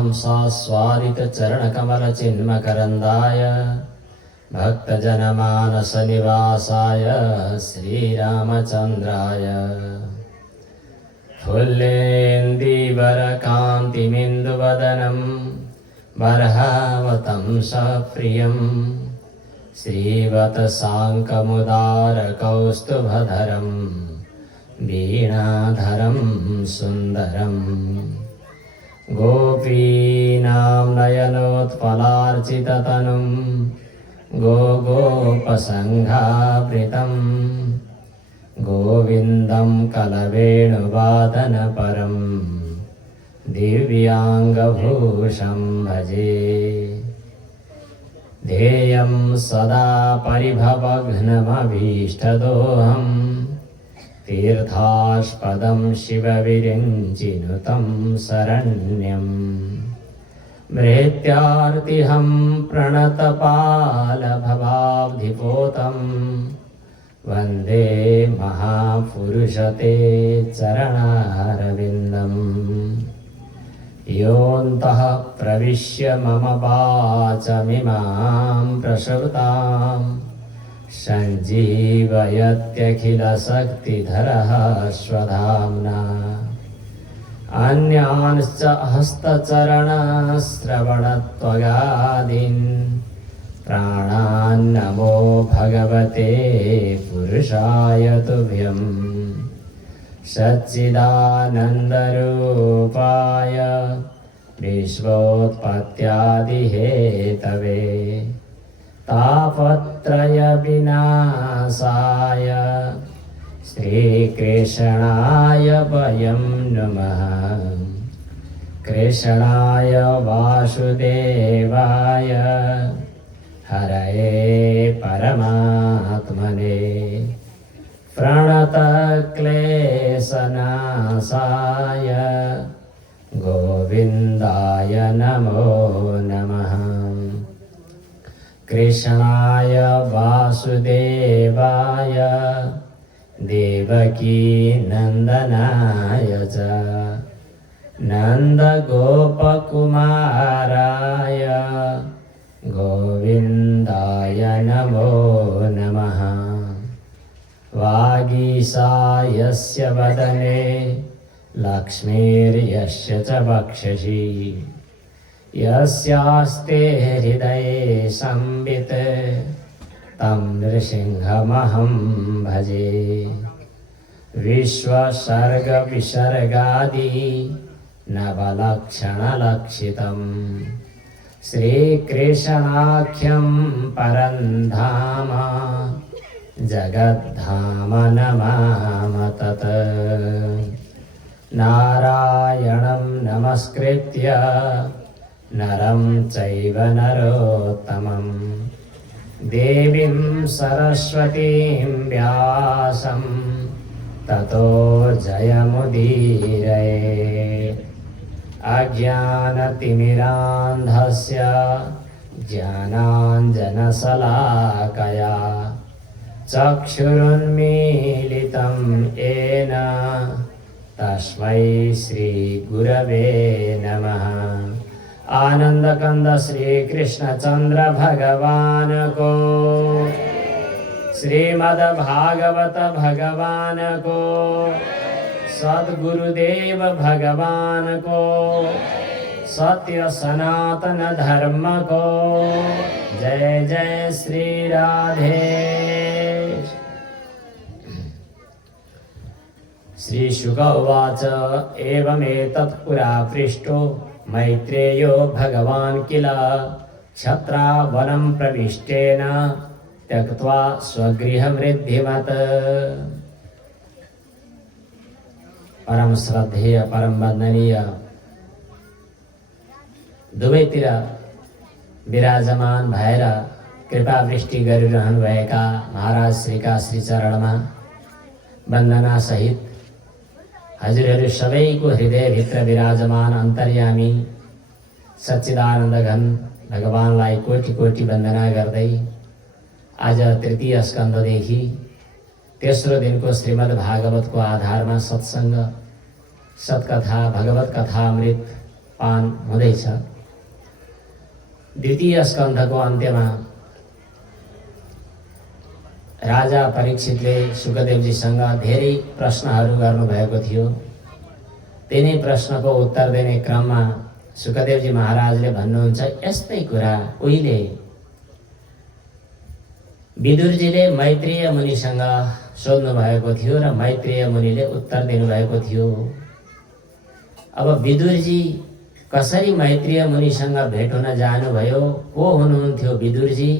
परमहंसस्वादितचरणकमलचिन्मकरन्दाय भक्तजनमानसनिवासाय श्रीरामचन्द्राय फुल्लेन्दीवरकान्तिमिन्दुवदनं बर्हावतंसप्रियं श्रीवत्साङ्कमुदारकौस्तुभधरं वीणाधरं सुन्दरं गोपीनां नयनोत्पलार्चिततनुं गोपसङ्घावृतं गोविन्दं कलवेणुवादनपरं दिव्याङ्गभूषं भजे। ध्येयं सदा परिभवघ्नमभीष्टदोहं तीर्थास्पदं शिवविरिञ्चिनुतं शरण्यं मृत्यार्तिहं प्रणतपालभवाब्धिपोतं वन्दे महापुरुषते चरणारविन्दम्। योऽन्तः प्रविश्य मम वाचमिमां प्रसुप्तां सञ्जीवयत्यखिलशक्तिधरः स्वधाम्ना अन्यांश्च हस्तचरणश्रवणत्वगादीन् प्राणान्नमो भगवते पुरुषाय तुभ्यं सच्चिदानन्दरूपाय विश्वोत्पत्त्यादिहेतवे तापत्रयविनाशाय श्रीकृष्णाय वयं नमः। कृष्णाय वासुदेवाय हरये परमात्मने प्रणतक्लेशनाशाय गोविन्दाय नमो नमः। कृष्णाय वासुदेवाय देवकी नन्दनाय च नन्दगोपकुमाराय गोविन्दाय नमो नमः। वागीशायस्य वदने लक्ष्मीर्यस्य च वक्षसि यस्यास्ते हृदये संवित् तं नृसिंहमहं भजे। विश्वसर्गविसर्गादि नवलक्षणलक्षितं श्रीकृष्णाख्यं परं धाम जगद्धाम नमाम तत्। नारायणं नमस्कृत्य नरं चैव नरोत्तमं देवीं सरस्वतीं व्यासं ततो जयमुदीरये। अज्ञानतिमिरान्धस्य ज्ञानाञ्जनशलाकया चक्षुरुन्मीलितं येन तस्मै श्रीगुरवे नमः। आनंदकंद श्री कृष्णचंद्र भगवान को, श्रीमद्भागवत भगवान को, सद्गुरुदेव भगवान को, सत्य सनातन धर्म को। जय जय श्री राधे। श्री शुक उवाच एवमेतत् पुरा पृष्टो मैत्रेयो भगवान् किल क्षत्रावनं प्रविष्टेन त्यक्त्वा स्वगृहमृद्धिमत्। परम श्रद्धेय परम वंदनीय दुवैतिर विराजमान भएर कृपा वृष्टि गरिरहनु भएका महाराज श्रीका श्रीचरणमा वन्दना सहित हजुरहरू सबैको हृदयभित्र विराजमान अन्तर्यामी सच्चिदानन्द घन भगवानलाई कोटि कोटि वन्दना गर्दै आज तृतीय स्कन्धदेखि तेस्रो दिनको श्रीमद् भागवतको आधारमा सत्संग, सत्कथा, भगवत कथामृत पान हुँदैछ। द्वितीय स्कन्धको अन्त्यमा राजा परीक्षितले सुकदेवजीसँग धेरै प्रश्नहरू गर्नुभएको थियो। तिनै प्रश्नको उत्तर दिने क्रममा सुकदेवजी महाराजले भन्नुहुन्छ, यस्तै कुरा उहिले विदुरजीले मैत्रेय मुनिसँग सोध्नु भएको थियो र मैत्रेय मुनिले उत्तर दिनुभएको थियो। अब विदुरजी कसरी मैत्रेय मुनिसँग भेट हुन जानुभयो, को हुनुहुन्थ्यो विदुरजी,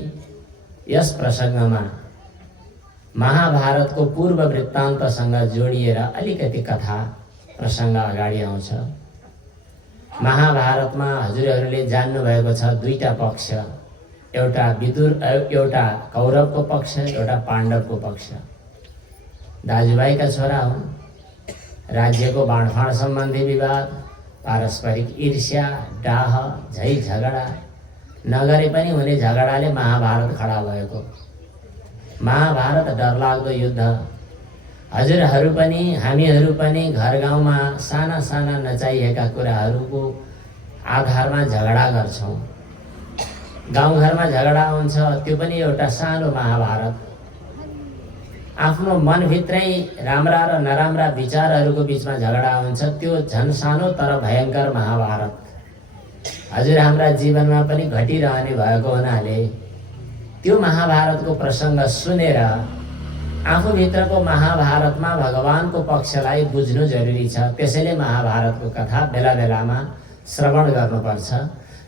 यस प्रसङ्गमा महाभारतको पूर्व वृत्तान्तसँग जोडिएर अलिकति कथा प्रसङ्ग अगाडि आउँछ। महाभारतमा हजुरहरूले जान्नुभएको छ दुईटा पक्ष, एउटा विदुर, एउटा कौरवको पक्ष, एउटा पाण्डवको पक्ष। दाजुभाइका छोरा हुन्। राज्यको बाँडफाँड सम्बन्धी विवाद, पारस्परिक ईर्ष्या, डाह, झै झगडा नगरे पनि हुने झगडाले महाभारत खडा भएको। महाभारत डरलाग्दो युद्ध। हजुरहरू पनि हामीहरू पनि घर गाउँमा साना साना नचाहिएका कुराहरूको आधारमा झगडा गर्छौँ। गाउँघरमा झगडा हुन्छ, त्यो पनि एउटा सानो महाभारत। आफ्नो मनभित्रै राम्रा र नराम्रा विचारहरूको बिचमा झगडा हुन्छ, त्यो झन् सानो तर भयङ्कर महाभारत। हजुर हाम्रा जीवनमा पनि घटिरहने भएको हुनाले त्यो महाभारतको प्रसङ्ग सुनेर आफूभित्रको महाभारतमा भगवानको पक्षलाई बुझ्नु जरुरी छ। त्यसैले महाभारतको कथा बेला बेलामा श्रवण गर्नुपर्छ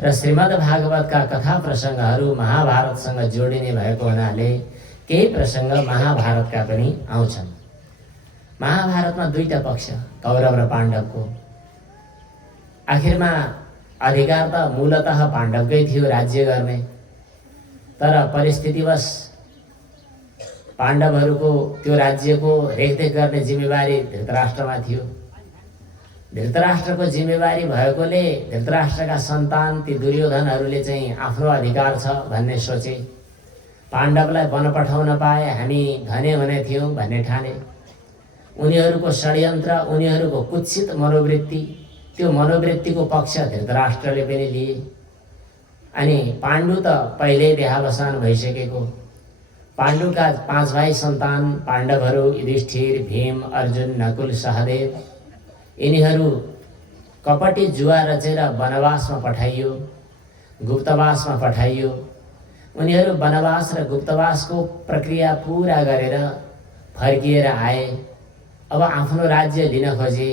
र श्रीमद् भागवतका कथा प्रसङ्गहरू महाभारतसँग जोडिने भएको हुनाले केही प्रसङ्ग महाभारतका पनि आउँछन्। महाभारतमा दुईटा पक्ष, कौरव र पाण्डवको। आखिरमा अधिकार त मूलतः पाण्डवकै थियो राज्य गर्ने, तर परिस्थितिवश पाण्डवहरूको त्यो राज्यको रेखदेख गर्ने जिम्मेवारी धृतराष्ट्रमा थियो। धृतराष्ट्रको जिम्मेवारी भएकोले धृतराष्ट्रका सन्तान ती दुर्योधनहरूले चाहिँ आफ्नो अधिकार छ भन्ने सोचे। पाण्डवलाई वन पठाउन पाए हामी धनी हुने थियौँ भन्ने ठाने। उनीहरूको षड्यन्त्र, उनीहरूको कुत्सित मनोवृत्ति, त्यो मनोवृत्तिको पक्ष धृतराष्ट्रले पनि लिए। अनि पाण्डु त पहिल्यै देहावसान भइसकेको। पाण्डुका 5 भाइ सन्तान पाण्डवहरू युधिष्ठिर, भीम, अर्जुन, नकुल, सहदेव, यिनीहरू कपटी जुवा रचेर वनवासमा पठाइयो, गुप्तवासमा पठाइयो। उनीहरू वनवास र गुप्तवासको प्रक्रिया पूरा गरेर फर्किएर आए। अब आफ्नो राज्य लिन खोजे।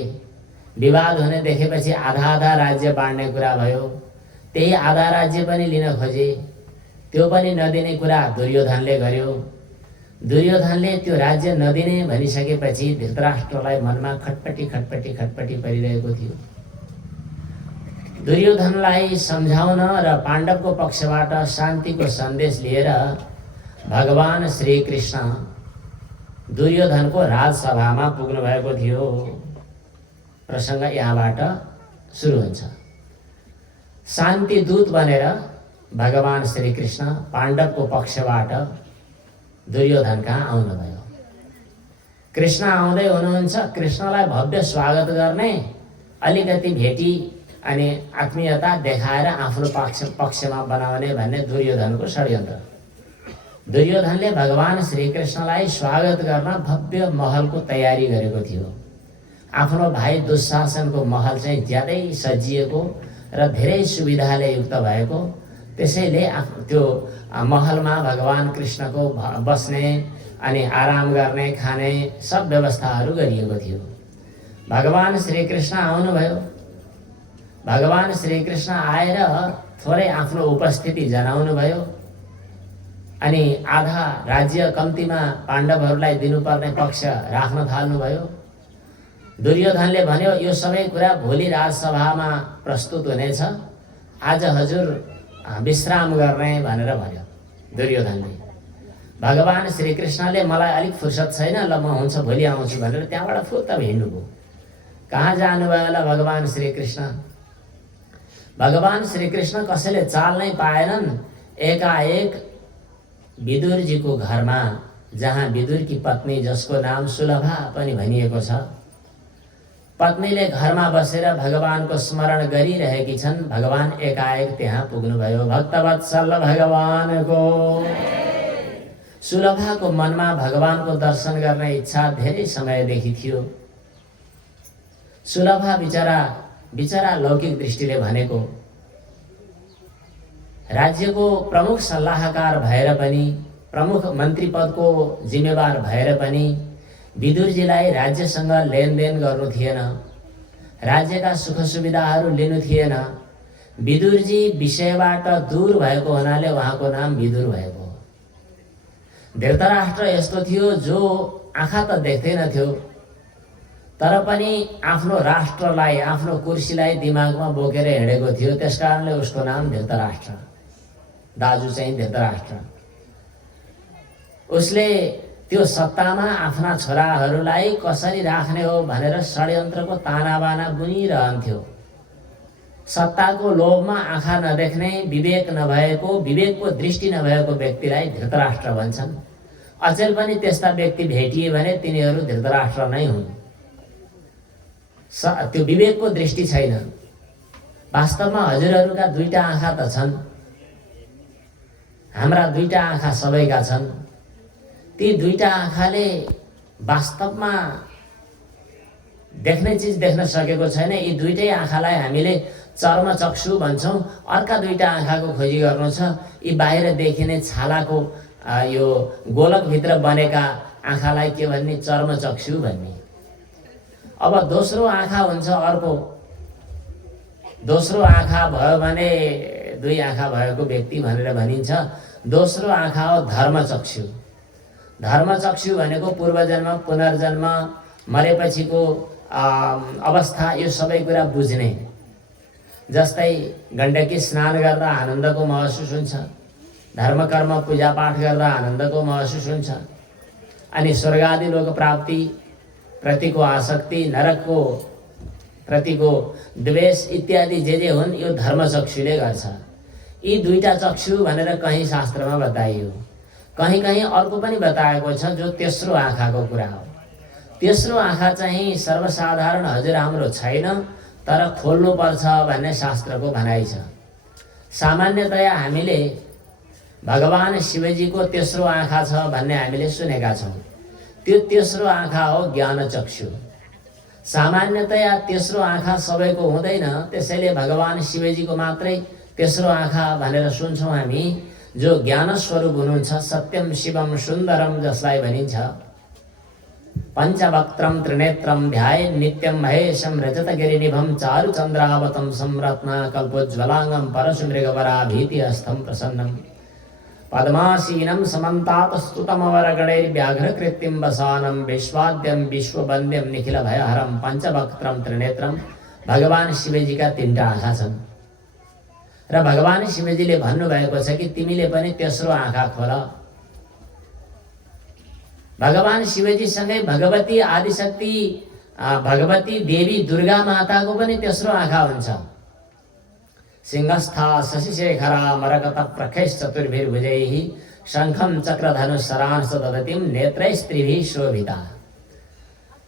विवाद हुने देखेपछि आधा आधा राज्य बाँड्ने कुरा भयो। त्यही आधा राज्य पनि लिन खोजे, त्यो पनि नदिने कुरा दुर्योधनले गर्यो। दुर्योधनले त्यो राज्य नदिने भनिसकेपछि धृतराष्ट्रलाई मनमा खटपटी परिरहेको थियो। दुर्योधनलाई सम्झाउन र पाण्डवको पक्षबाट शान्तिको सन्देश लिएर भगवान श्रीकृष्ण दुर्योधनको राजसभामा पुग्नु भएको थियो। प्रसङ्ग यहाँबाट सुरु हुन्छ। शान्ति दूत बनेर भगवान श्रीकृष्ण पाण्डवको पक्षबाट दुर्योधन कहाँ आउनुभयो। कृष्ण आउँदै हुनुहुन्छ। कृष्णलाई भव्य स्वागत गर्ने, अलिकति भेटी अनि आत्मीयता देखाएर आफ्नो पक्षमा बनाउने भन्ने दुर्योधनको षड्यन्त्र। दुर्योधनले भगवान श्रीकृष्णलाई स्वागत गर्न भव्य महलको तयारी गरेको थियो। आफ्नो भाइ दुशासनको महल चाहिँ ज्यादै सजिएको र धेरै सुविधाले युक्त भएको। त्यसैले त्यो महलमा भगवान कृष्णको बस्ने अनि आराम गर्ने, खाने सब व्यवस्थाहरू गरिएको थियो। भगवान श्रीकृष्ण आउनुभयो। भगवान श्रीकृष्ण आएर थोरै आफ्नो उपस्थिति जनाउनु भयो। अनि आधा राज्य कम्तीमा पाण्डवहरूलाई दिनुपर्ने पक्ष राख्न थाल्नुभयो। दुर्योधनले भन्यो, यो सबै कुरा भोलि राजसभामा प्रस्तुत हुनेछ, आज हजुर विश्राम गर्ने भनेर भन्यो दुर्योधनले। भगवान श्रीकृष्णले मलाई अलिक फुर्सद छैन, ल म हुन्छ भोलि आउँछु भनेर त्यहाँबाट फुत्त हिँड्नुभयो। कहाँ जानुभयो होला भगवान श्रीकृष्ण? भगवान श्रीकृष्ण कसैले चाल नै पाएनन्। एकाएक विदुरजीको घरमा, जहाँ विदुरकी पत्नी जसको नाम सुलभा पनि भनिएको छ, पत्नीले घरमा बसेर भगवानको स्मरण गरिरहेकी छन्। भगवान एकाएक त्यहाँ पुग्नुभयो। भक्तवत्सल भगवानको। सुलभाको मनमा भगवानको दर्शन गर्ने इच्छा धेरै समयदेखि थियो। सुलभा बिचरा लौकिक दृष्टिले भनेको राज्यको प्रमुख सल्लाहकार भएर पनि, प्रमुख मन्त्री पदको जिम्मेवार भएर पनि विदुरजीलाई राज्यसँग लेनदेन गर्नु थिएन, राज्यका सुख सुविधाहरू लिनु थिएन। विदुरजी विषयबाट दूर भएको हुनाले उहाँको नाम विदुर भएको। धृतराष्ट्र यस्तो थियो जो आँखा त देख्दैन थियो, तर पनि आफ्नो राष्ट्रलाई, आफ्नो कुर्सीलाई दिमागमा बोकेर हिँडेको थियो। त्यसकारणले उसको नाम धृतराष्ट्र, दाजु चाहिँ धृतराष्ट्र। उसले त्यो सत्तामा आफ्ना छोराहरूलाई कसरी राख्ने हो भनेर षड्यन्त्रको तानाबाना बुनिरहन्थ्यो। सत्ताको लोभमा आँखा नदेख्ने, विवेक नभएको, विवेकको दृष्टि नभएको व्यक्तिलाई धृतराष्ट्र भन्छन्। अचेल पनि त्यस्ता व्यक्ति भेटिए भने तिनीहरू धृतराष्ट्र नै हुन्। त्यो विवेकको दृष्टि छैन। वास्तवमा हजुरहरूका दुईटा आँखा त छन्, हाम्रा दुईटा आँखा सबैका छन्। ती दुईटा आँखाले वास्तवमा देख्ने चिज देख्न सकेको छैन। यी दुईटै आँखालाई हामीले चर्मचक्षु भन्छौँ। अर्का दुईटा आँखाको खोजी गर्नु छ। यी बाहिर देखिने छालाको यो गोलकभित्र बनेका आँखालाई के भन्ने? चर्मचक्षु भन्ने। अब दोस्रो आँखा हुन्छ अर्को। दोस्रो आँखा भयो भने दुई आँखा भएको व्यक्ति भनेर भनिन्छ। दोस्रो आँखा हो धर्मचक्षु। धर्मचक्षु भनेको पूर्वजन्म, पुनर्जन्म, मरेपछिको अवस्था, यो सबै कुरा बुझ्ने। जस्तै गण्डकी स्नान गर्दा आनन्दको महसुस हुन्छ, धर्मकर्म पूजापाठ गर्दा आनन्दको महसुस हुन्छ। अनि स्वर्ग आदि लोक प्राप्ति प्रतिको आसक्ति, नरकको प्रतिको द्वेष इत्यादि जे हुन् यो धर्मचक्षुले गर्छ। यी दुईटा चक्षु भनेर कहीँ शास्त्रमा बताइयो। कहीँ कहीँ अर्को पनि बताएको छ जो तेस्रो आँखाको कुरा हो। तेस्रो आँखा चाहिँ सर्वसाधारण हजुर हाम्रो छैन, तर खोल्नुपर्छ भन्ने शास्त्रको भनाइ छ। सामान्यतया हामीले भगवान शिवजीको तेस्रो आँखा छ भन्ने हामीले सुनेका छौँ। त्यो तेस्रो आँखा हो ज्ञानचक्षु। सामान्यतया तेस्रो आँखा सबैको हुँदैन, त्यसैले भगवान शिवजीको मात्रै तेस्रो आँखा भनेर सुन्छौँ हामी। जो ज्ञान स्वरूप हुनुहुन्छ, सत्यम शिवम सुन्दरम जसलाई भनिन्छ। पञ्चवक्त्रम त्रिनेत्रम ध्याये नित्यम महेशम रजतगिरिनिभं चारुचन्द्रावतं संरत्ना कल्पोज्ज्वलांगं परशुमृगवराभीतिहस्तं प्रसन्नं पद्मासीनं समन्तातस्तुतमवरगणैर्व्याघ्रकृत्तिं वसानं विश्वाद्यं विश्ववन्द्यं निखिलभयहरं पञ्चवक्त्रम त्रिनेत्रम। भगवान शिवजीका तीनटा आँखा छन् र भगवान शिवजीले भन्नुभएको छ कि तिमीले पनि तेस्रो आँखा खोल। भगवान शिवजीसँगै भगवती आदिशक्ति, भगवती देवी दुर्गा माताको पनि तेस्रो आँखा हुन्छ। सिंहस्था शशिशेखरा मरकत प्रखैश्चतुर्भिर्भुजैः शङ्खं चक्रधनुशरांश ददतिं नेत्रैस्त्रिभिः शोभिता।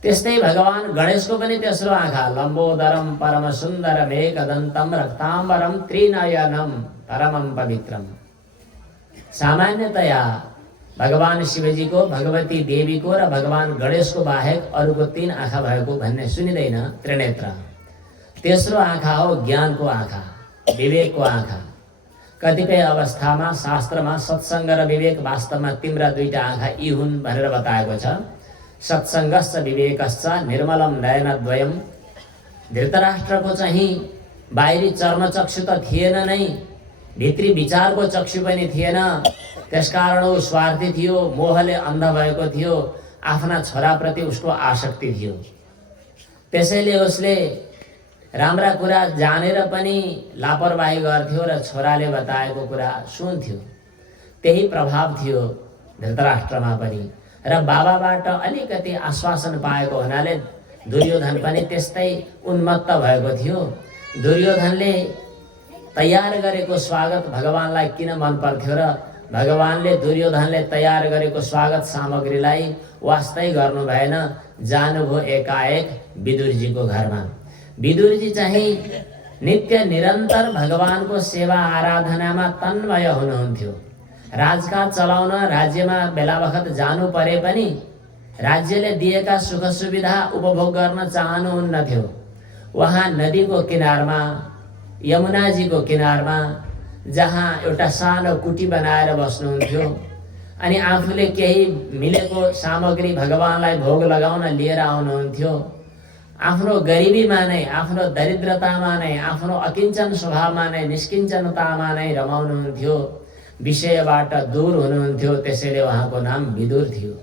त्यस्तै भगवान गणेशको पनि तेस्रो आँखा। लम्बोदरम परम सुन्दरम एकदन्तं रक्ताम्बरम त्रिनयनम परमं पवित्रम। सामान्यतया भगवान शिवजीको, भगवती देवीको र भगवान गणेशको बाहेक अरूको तीन आँखा भएको भन्ने सुनिँदैन। त्रिनेत्र। तेस्रो आँखा हो ज्ञानको आँखा, विवेकको आँखा। कतिपय अवस्थामा शास्त्रमा सत्सङ्ग र विवेक वास्तवमा तिम्रा दुईटा आँखा यी हुन् भनेर बताएको छ। सत्सङ्गश्च विवेकश्च निर्मलम नयनद्वयम्। धृतराष्ट्रको चाहिँ बाहिरी चर्मचक्षु त थिएन नै, भित्री विचारको चक्षु पनि थिएन। त्यसकारण ऊ स्वार्थी थियो, मोहले अन्ध भएको थियो, आफ्ना छोराप्रति उसको आसक्ति थियो। त्यसैले उसले राम्रा कुरा जानेर पनि लापरवाही गर्थ्यो र छोराले बताएको कुरा सुन्थ्यो। त्यही प्रभाव थियो धृतराष्ट्रमा पनि। र बाबाबाट अलिकति आश्वासन पाएको हुनाले दुर्योधन पनि त्यस्तै उन्मत्त भएको थियो। दुर्योधनले तयार गरेको स्वागत भगवानलाई किन मन पर्थ्यो र भगवानले दुर्योधनले तयार गरेको स्वागत सामग्रीलाई वास्तै गर्नु भएन, जानुभयो एकाएक विदुरजीको घरमा। विदुरजी चाहिँ नित्य निरन्तर भगवानको सेवा आराधनामा तन्मय हुनुहुन्थ्यो। राजकाज चलाउन राज्यमा बेला बखत जानु परे पनि राज्यले दिएका सुख सुविधा उपभोग गर्न चाहनुहुन्नथ्यो। उहाँ नदीको किनारमा, यमुनाजीको किनारमा, जहाँ एउटा सानो कुटी बनाएर बस्नुहुन्थ्यो अनि आफूले केही मिलेको सामग्री भगवानलाई भोग लगाउन लिएर आउनुहुन्थ्यो। आफ्नो गरिबीमा नै, आफ्नो दरिद्रतामा नै, आफ्नो अकिञ्चन स्वभावमा नै, निष्किञ्चनतामा नै रमाउनुहुन्थ्यो, विषयबाट दूर हुनुहुन्थ्यो। त्यसैले उहाँको नाम विदुर थियो।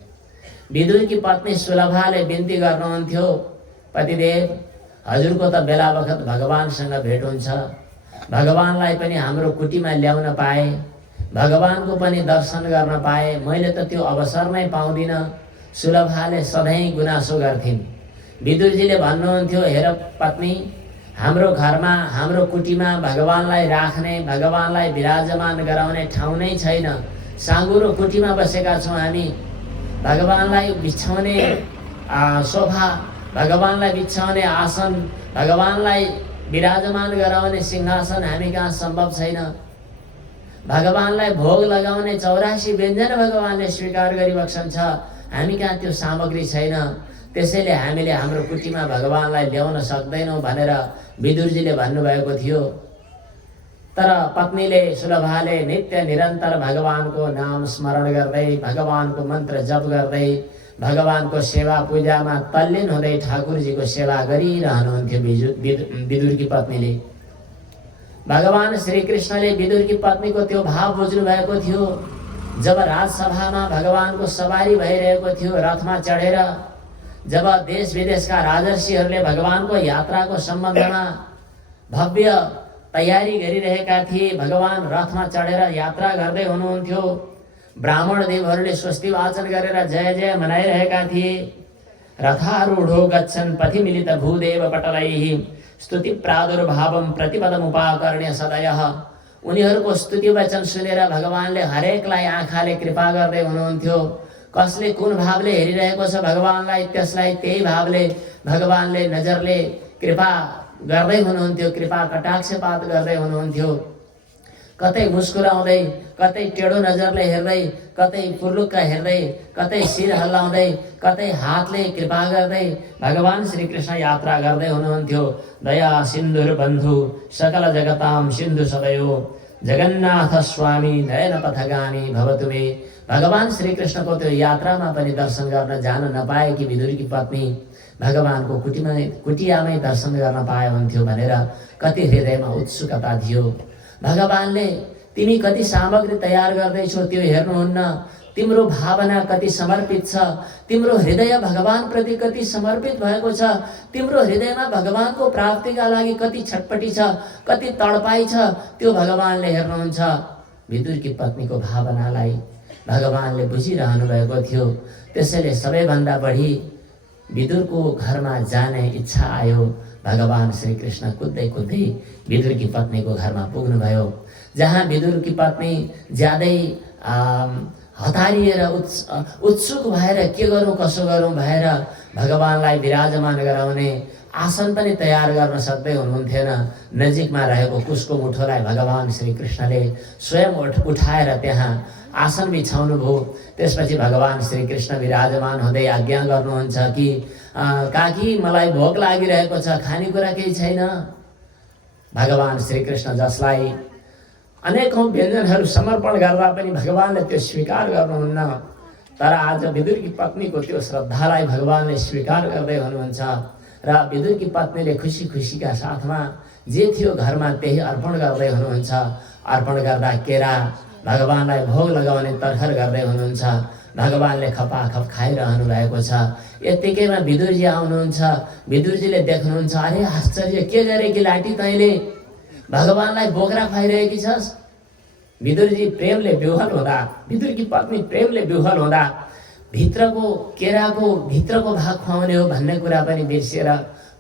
विदुरकी पत्नी सुलभाले बिन्ती गर्नुहुन्थ्यो, पतिदेव हजुरको त बेला बखत भगवानसँग भेट हुन्छ, भगवानलाई पनि हाम्रो कुटीमा ल्याउन पाए, भगवानको पनि दर्शन गर्न पाए, मैले त त्यो अवसर नै पाउँदिनँ। सुलभाले सधैँ गुनासो गर्थिन्। विदुरजीले भन्नुहुन्थ्यो, हेर पत्नी, हाम्रो घरमा, हाम्रो कुटीमा भगवानलाई राख्ने, भगवानलाई विराजमान गराउने ठाउँ नै छैन। साँगुरो कुटीमा बसेका छौँ हामी। भगवानलाई बिछाउने सोफा, भगवानलाई बिछाउने आसन, भगवानलाई विराजमान गराउने सिंहासन हामी कहाँ सम्भव छैन। भगवानलाई भोग लगाउने 84 व्यञ्जन भगवानले स्वीकार गरिबक्सन्छ, हामी कहाँ त्यो सामग्री छैन। त्यसैले हामीले हाम्रो कुटीमा भगवानलाई ल्याउन सक्दैनौँ भनेर विदुरजीले भन्नुभएको थियो। तर पत्नीले, सुलभाले नित्य निरन्तर भगवानको नाम स्मरण गर्दै, भगवानको मन्त्र जप गर्दै, भगवानको सेवा पूजामा तल्लीन हुँदै ठाकुरजीको सेवा गरिरहनुहुन्थ्यो विदुरकी पत्नीले। भगवान श्रीकृष्णले विदुरकी पत्नीको त्यो भाव बुझ्नु भएको थियो। जब राजसभामा भगवानको सवारी भइरहेको थियो रथमा चढेर, जब देश विदेशका राजर्षिहरूले भगवानको यात्राको सम्बन्धमा भव्य तयारी गरिरहेका थिए, भगवान रथमा चढेर यात्रा गर्दै हुनुहुन्थ्यो, ब्राह्मण देवहरूले स्वस्ति वाचन गरेर जय जय मनाइरहेका थिए। रथारूढो गच्छन् पथि मिलित भूदेव पटलैः स्तुति प्रादुर्भावम प्रतिपदमुपाकर्ण्य सदयः। उनीहरूको स्तुति वचन सुनेर भगवानले हरेकलाई आँखाले कृपा गर्दै हुनुहुन्थ्यो। कसले कुन भावले हेरिरहेको छ भगवानलाई, त्यसलाई त्यही भावले भगवानले नजरले कृपा गर्दै हुनुहुन्थ्यो, कृपा कटाक्षपात गर्दै हुनुहुन्थ्यो। कतै मुस्कुराउँदै, कतै टेढो नजरले हेर्दै, कतै पुर्लुक्क हेर्दै, कतै शिर हल्लाउँदै, कतै हातले कृपा गर्दै भगवान श्रीकृष्ण यात्रा गर्दै हुनुहुन्थ्यो। दया सिन्धुर बन्धु सकल जगताम सिन्धु सदयो जगन्नाथ स्वामी नयन पथगामी भवतु मे। भगवान श्रीकृष्णको त्यो यात्रामा पनि दर्शन गर्न जान नपाएकी विदुरकी पत्नी भगवानको कुटियामै दर्शन गर्न पाए हुन्थ्यो भनेर कति हृदयमा उत्सुकता थियो। भगवानले तिमी कति सामग्री तयार गर्दैछौ त्यो हेर्नुहुन्न, तिम्रो भावना कति समर्पित छ, तिम्रो हृदय भगवानप्रति कति समर्पित भएको छ, तिम्रो हृदयमा भगवानको प्राप्तिका लागि कति छटपटी छ, कति तडपाई छ, त्यो भगवानले हेर्नुहुन्छ। विदुरकी पत्नीको भावनालाई भगवानले बुझिरहनु भएको थियो। त्यसैले सबैभन्दा बढी विदुरको घरमा जाने इच्छा आयो। भगवान श्रीकृष्ण कुद्दै कुद्दै विदुरकी पत्नीको घरमा पुग्नुभयो, जहाँ विदुरकी पत्नी ज्यादै हतारिएर उत्सुक भएर के गरौँ कसो गरौँ भएर भगवानलाई विराजमान गराउने आसन पनि तयार गर्न सक्दै हुनुहुन्थेन। नजिकमा रहेको कुसको मुठोलाई भगवान श्रीकृष्णले स्वयं उठाएर त्यहाँ आसन बिछाउनु भयो। त्यसपछि भगवान श्रीकृष्ण विराजमान हुँदै आज्ञा गर्नुहुन्छ कि काकी मलाई भोक लागिरहेको छ, खानेकुरा केही छैन। भगवान श्रीकृष्ण जसलाई अनेकौं व्यञ्जनहरू समर्पण गर्दा पनि भगवानले त्यो स्वीकार गर्नुहुन्न, तर आज विदुरकी पत्नीको त्यो श्रद्धालाई भगवानले स्वीकार गर्दै हुनुहुन्छ र विदुरकी पत्नीले खुसी खुसीका साथमा जे थियो घरमा त्यही अर्पण गर्दै हुनुहुन्छ। अर्पण गर्दा केरा भगवानलाई भोग लगाउने तरखर गर्दै हुनुहुन्छ। भगवानले खपाखप खाइरहनु भएको छ। यत्तिकैमा विदुरजी आउनुहुन्छ। विदुरजीले देख्नुहुन्छ, अरे आश्चर्य, के गरे कि लाटी तैँले भगवानलाई बोक्रा खुवाइरहेकी छस्। विदुरजी प्रेमले विह्वल हुँदा, विदुरकी पत्नी प्रेमले विह्वल हुँदा भित्रको केराको भित्रको भाग खुवाउने हो भन्ने कुरा पनि बिर्सेर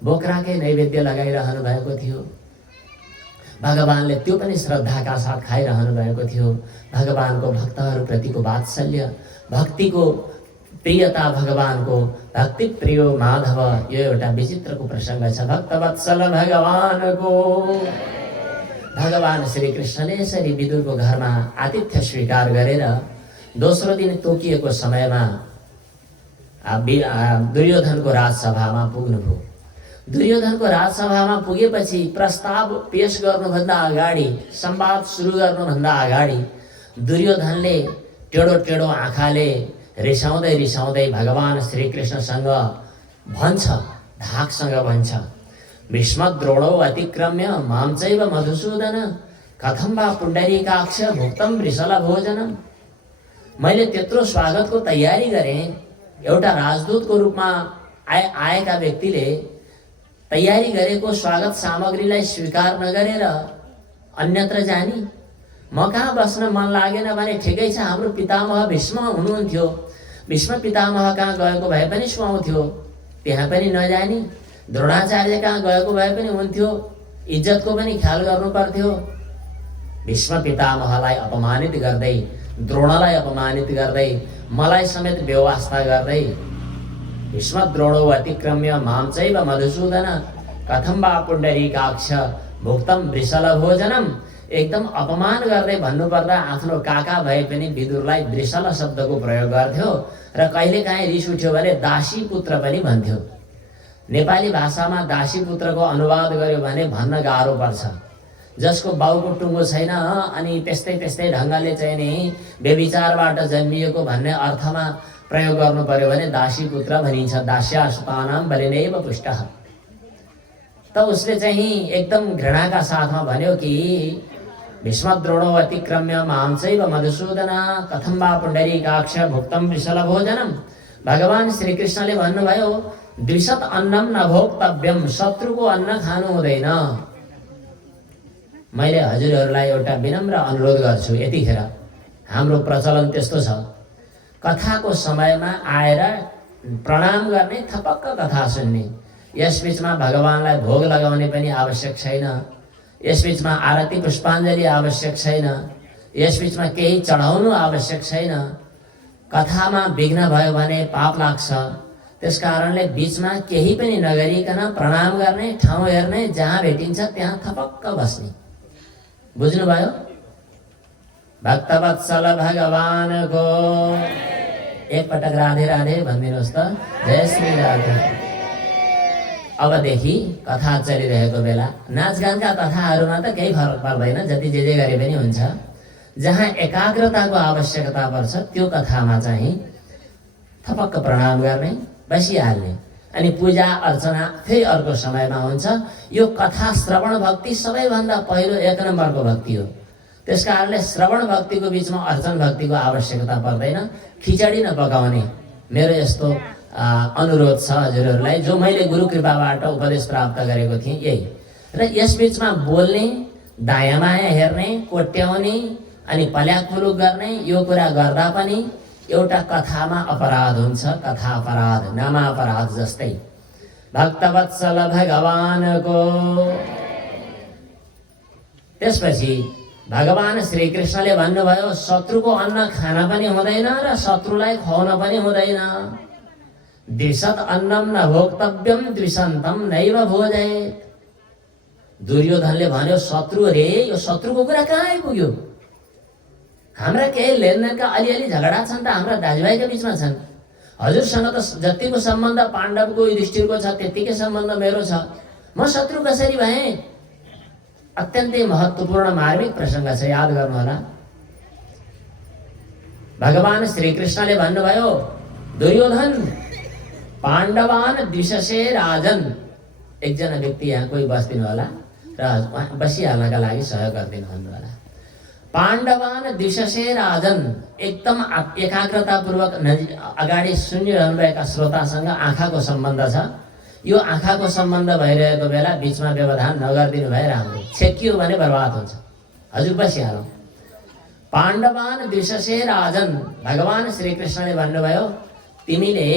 बोक्राकै नैवेद्य लगाइरहनु भएको थियो। भगवानले त्यो पनि श्रद्धाका साथ खाइरहनु भएको थियो। भगवानको भक्तहरूप्रतिको वात्सल्य, भक्तिको प्रियता, भगवानको भक्ति प्रियो माधव, यो एउटा विचित्रको प्रसङ्ग छ। भक्तवत्सल भगवानको। भगवान श्री कृष्णले यसरी विदुरको घरमा आतिथ्य स्वीकार गरेर दोस्रो दिन तोकिएको समयमा दुर्योधनको राजसभामा पुग्नुभयो। दुर्योधनको राजसभामा पुगेपछि प्रस्ताव पेश गर्नुभन्दा अगाडि, संवाद सुरु गर्नुभन्दा अगाडि दुर्योधनले टेढो टेढो आँखाले रिसाउँदै रिसाउँदै भगवान श्रीकृष्णसँग भन्छ, धाकसँग भन्छ, भीष्मद्रोणौ अतिक्रम्य मां चैव मधुसूदन कथं वा पुण्डरीकाक्ष भुक्तं वृषल भोजनम। मैले त्यत्रो स्वागतको तयारी गरेँ, एउटा राजदूतको रूपमा आएका व्यक्तिले तयारी गरेको स्वागत सामग्रीलाई स्वीकार नगरेर अन्यत्र जाने, म कहाँ बस्न मन लागेन भने ठिकै छ, हाम्रो पितामह भीष्म हुनुहुन्थ्यो, भीष्म पितामह कहाँ गएको भए पनि सुहाउँथ्यो, त्यहाँ पनि नजानी। द्रोणाचार्य कहाँ गएको भए पनि हुन्थ्यो, इज्जतको पनि ख्याल गर्नु पर्थ्यो। भीष्म पितामहलाई अपमानित गर्दै, द्रोणलाई अपमानित गर्दै, मलाई समेत व्यवस्था गर्दै, भीष्म द्रोणौ अतिक्रम्य मां चैव मधुसूदन कथं वा पुण्डरीकाक्ष भुक्तं वृषल भोजनम, एकदम अपमान गर्दै भन्नुपर्दा आफ्नो काका भए पनि विदुरलाई वृषल शब्दको प्रयोग गर्थ्यो र कहिलेकाहीँ रिस उठ्यो भने दासी पुत्र पनि भन्थ्यो। नेपाली भाषामा दासी पुत्रको अनुवाद गर्यो भने भन्न गाह्रो पर्छ। जसको बाउको टुङ्गो छैन अनि त्यस्तै त्यस्तै ढङ्गले चाहिँ नि व्यभिचारबाट जन्मिएको भन्ने अर्थमा प्रयोग गर्नु पर्यो भने दासी पुत्र भनिन्छ। दास्यासुतानां बलिनैव पुष्टः। त उसले चाहिँ एकदम घृणाका साथमा भन्यो कि भीष्मद्रोणौ अतिक्रम्य मां चैव मधुसूदन कथं वा पुण्डरीकाक्ष भुक्तं वृषल भोजनम। भगवान श्रीकृष्णले भन्नुभयो, द्विषत अन्नम न भोक्तव्यम, शत्रुको अन्न खानु हुँदैन। मैले हजुरहरूलाई एउटा विनम्र अनुरोध गर्छु, यतिखेर हाम्रो प्रचलन त्यस्तो छ, कथाको समयमा आएर प्रणाम गर्ने, थपक्क कथा सुन्ने। यसबीचमा भगवानलाई भोग लगाउने पनि आवश्यक छैन, यसबीचमा आरती पुष्पाञ्जली आवश्यक छैन, यसबीचमा केही चढाउनु आवश्यक छैन। कथामा विघ्न भयो भने पाप लाग्छ। त्यसकारणले बीचमा केही पनि नगरिकन प्रणाम गर्ने, ठाउँ हेर्ने, जहाँ भेटिन्छ त्यहाँ थपक्क बस्ने। बुझ्नुभयो? भक्तवत्सल भगवानको। एकपटक राधे राधे भनिदिनुहोस् त। जय श्री राधे। अबदेखि कथा चलिरहेको बेला नाचगानका कथाहरूमा त केही फरक पर्दैन, जति जे गरे पनि हुन्छ। जहाँ एकाग्रताको आवश्यकता पर्छ त्यो कथामा चाहिँ थपक्क प्रणाम गर्ने, बसिहाल्ने। अनि पूजा अर्चना फेरि अर्को समयमा हुन्छ। यो कथा श्रवण भक्ति सबैभन्दा पहिलो एक नम्बरको भक्ति हो। त्यसकारणले श्रवण भक्तिको बिचमा अर्चन भक्तिको आवश्यकता पर्दैन। खिचडी नपकाउने मेरो यस्तो अनुरोध छ हजुरहरूलाई, जो मैले गुरु कृपाबाट उपदेश प्राप्त गरेको थिएँ यही। र यसबीचमा बोल्ने, दायाँमाया हेर्ने, कोट्याउने अनि पल्याकपुलुक गर्ने, यो कुरा गर्दा पनि एउटा कथामा अपराध हुन्छ। कथा अपराध, नामा अपराध जस्तै। भक्तवत्सल भगवानको। त्यसपछि भगवान श्रीकृष्णले भन्नुभयो, शत्रुको अन्न खान पनि हुँदैन र शत्रुलाई खुवाउन पनि हुँदैन। द्विषत अन्नम न भोक्तव्यम द्विषन्तम नैव भोजेत। दुर्योधनले भन्यो, शत्रु रे, यो शत्रुको कुरा कहाँ आइपुग्यो? हाम्रा केही लेनदेनका अलिअलि झगडा छन् त हाम्रा दाजुभाइका बिचमा छन्। हजुरसँग त जतिको सम्बन्ध पाण्डवको युधिष्ठिरको छ त्यतिकै सम्बन्ध मेरो छ, म शत्रु कसरी भएँ? अत्यन्तै महत्त्वपूर्ण मार्मिक प्रसङ्ग छ, याद गर्नुहोला। भगवान श्रीकृष्णले भन्नुभयो, दुर्योधन पाण्डवान द्विषसे राजन। एकजना व्यक्ति यहाँ कोही बस्दिनु होला र बसिहाल्नका लागि सहयोग गरिदिनु होला। पाण्डवान द्विषसे राजन। एकदम एकाग्रतापूर्वक अगाडि सुनिरहनुभएका श्रोतासँग आँखाको सम्बन्ध छ। यो आँखाको सम्बन्ध भइरहेको बेला बिचमा व्यवधान नगरिदिनु भए राम्रो। छेकियो भने बर्बाद हुन्छ। हजुर बसिहालौँ। पाण्डवान द्विषसे राजन। भगवान श्रीकृष्णले भन्नुभयो, तिमीले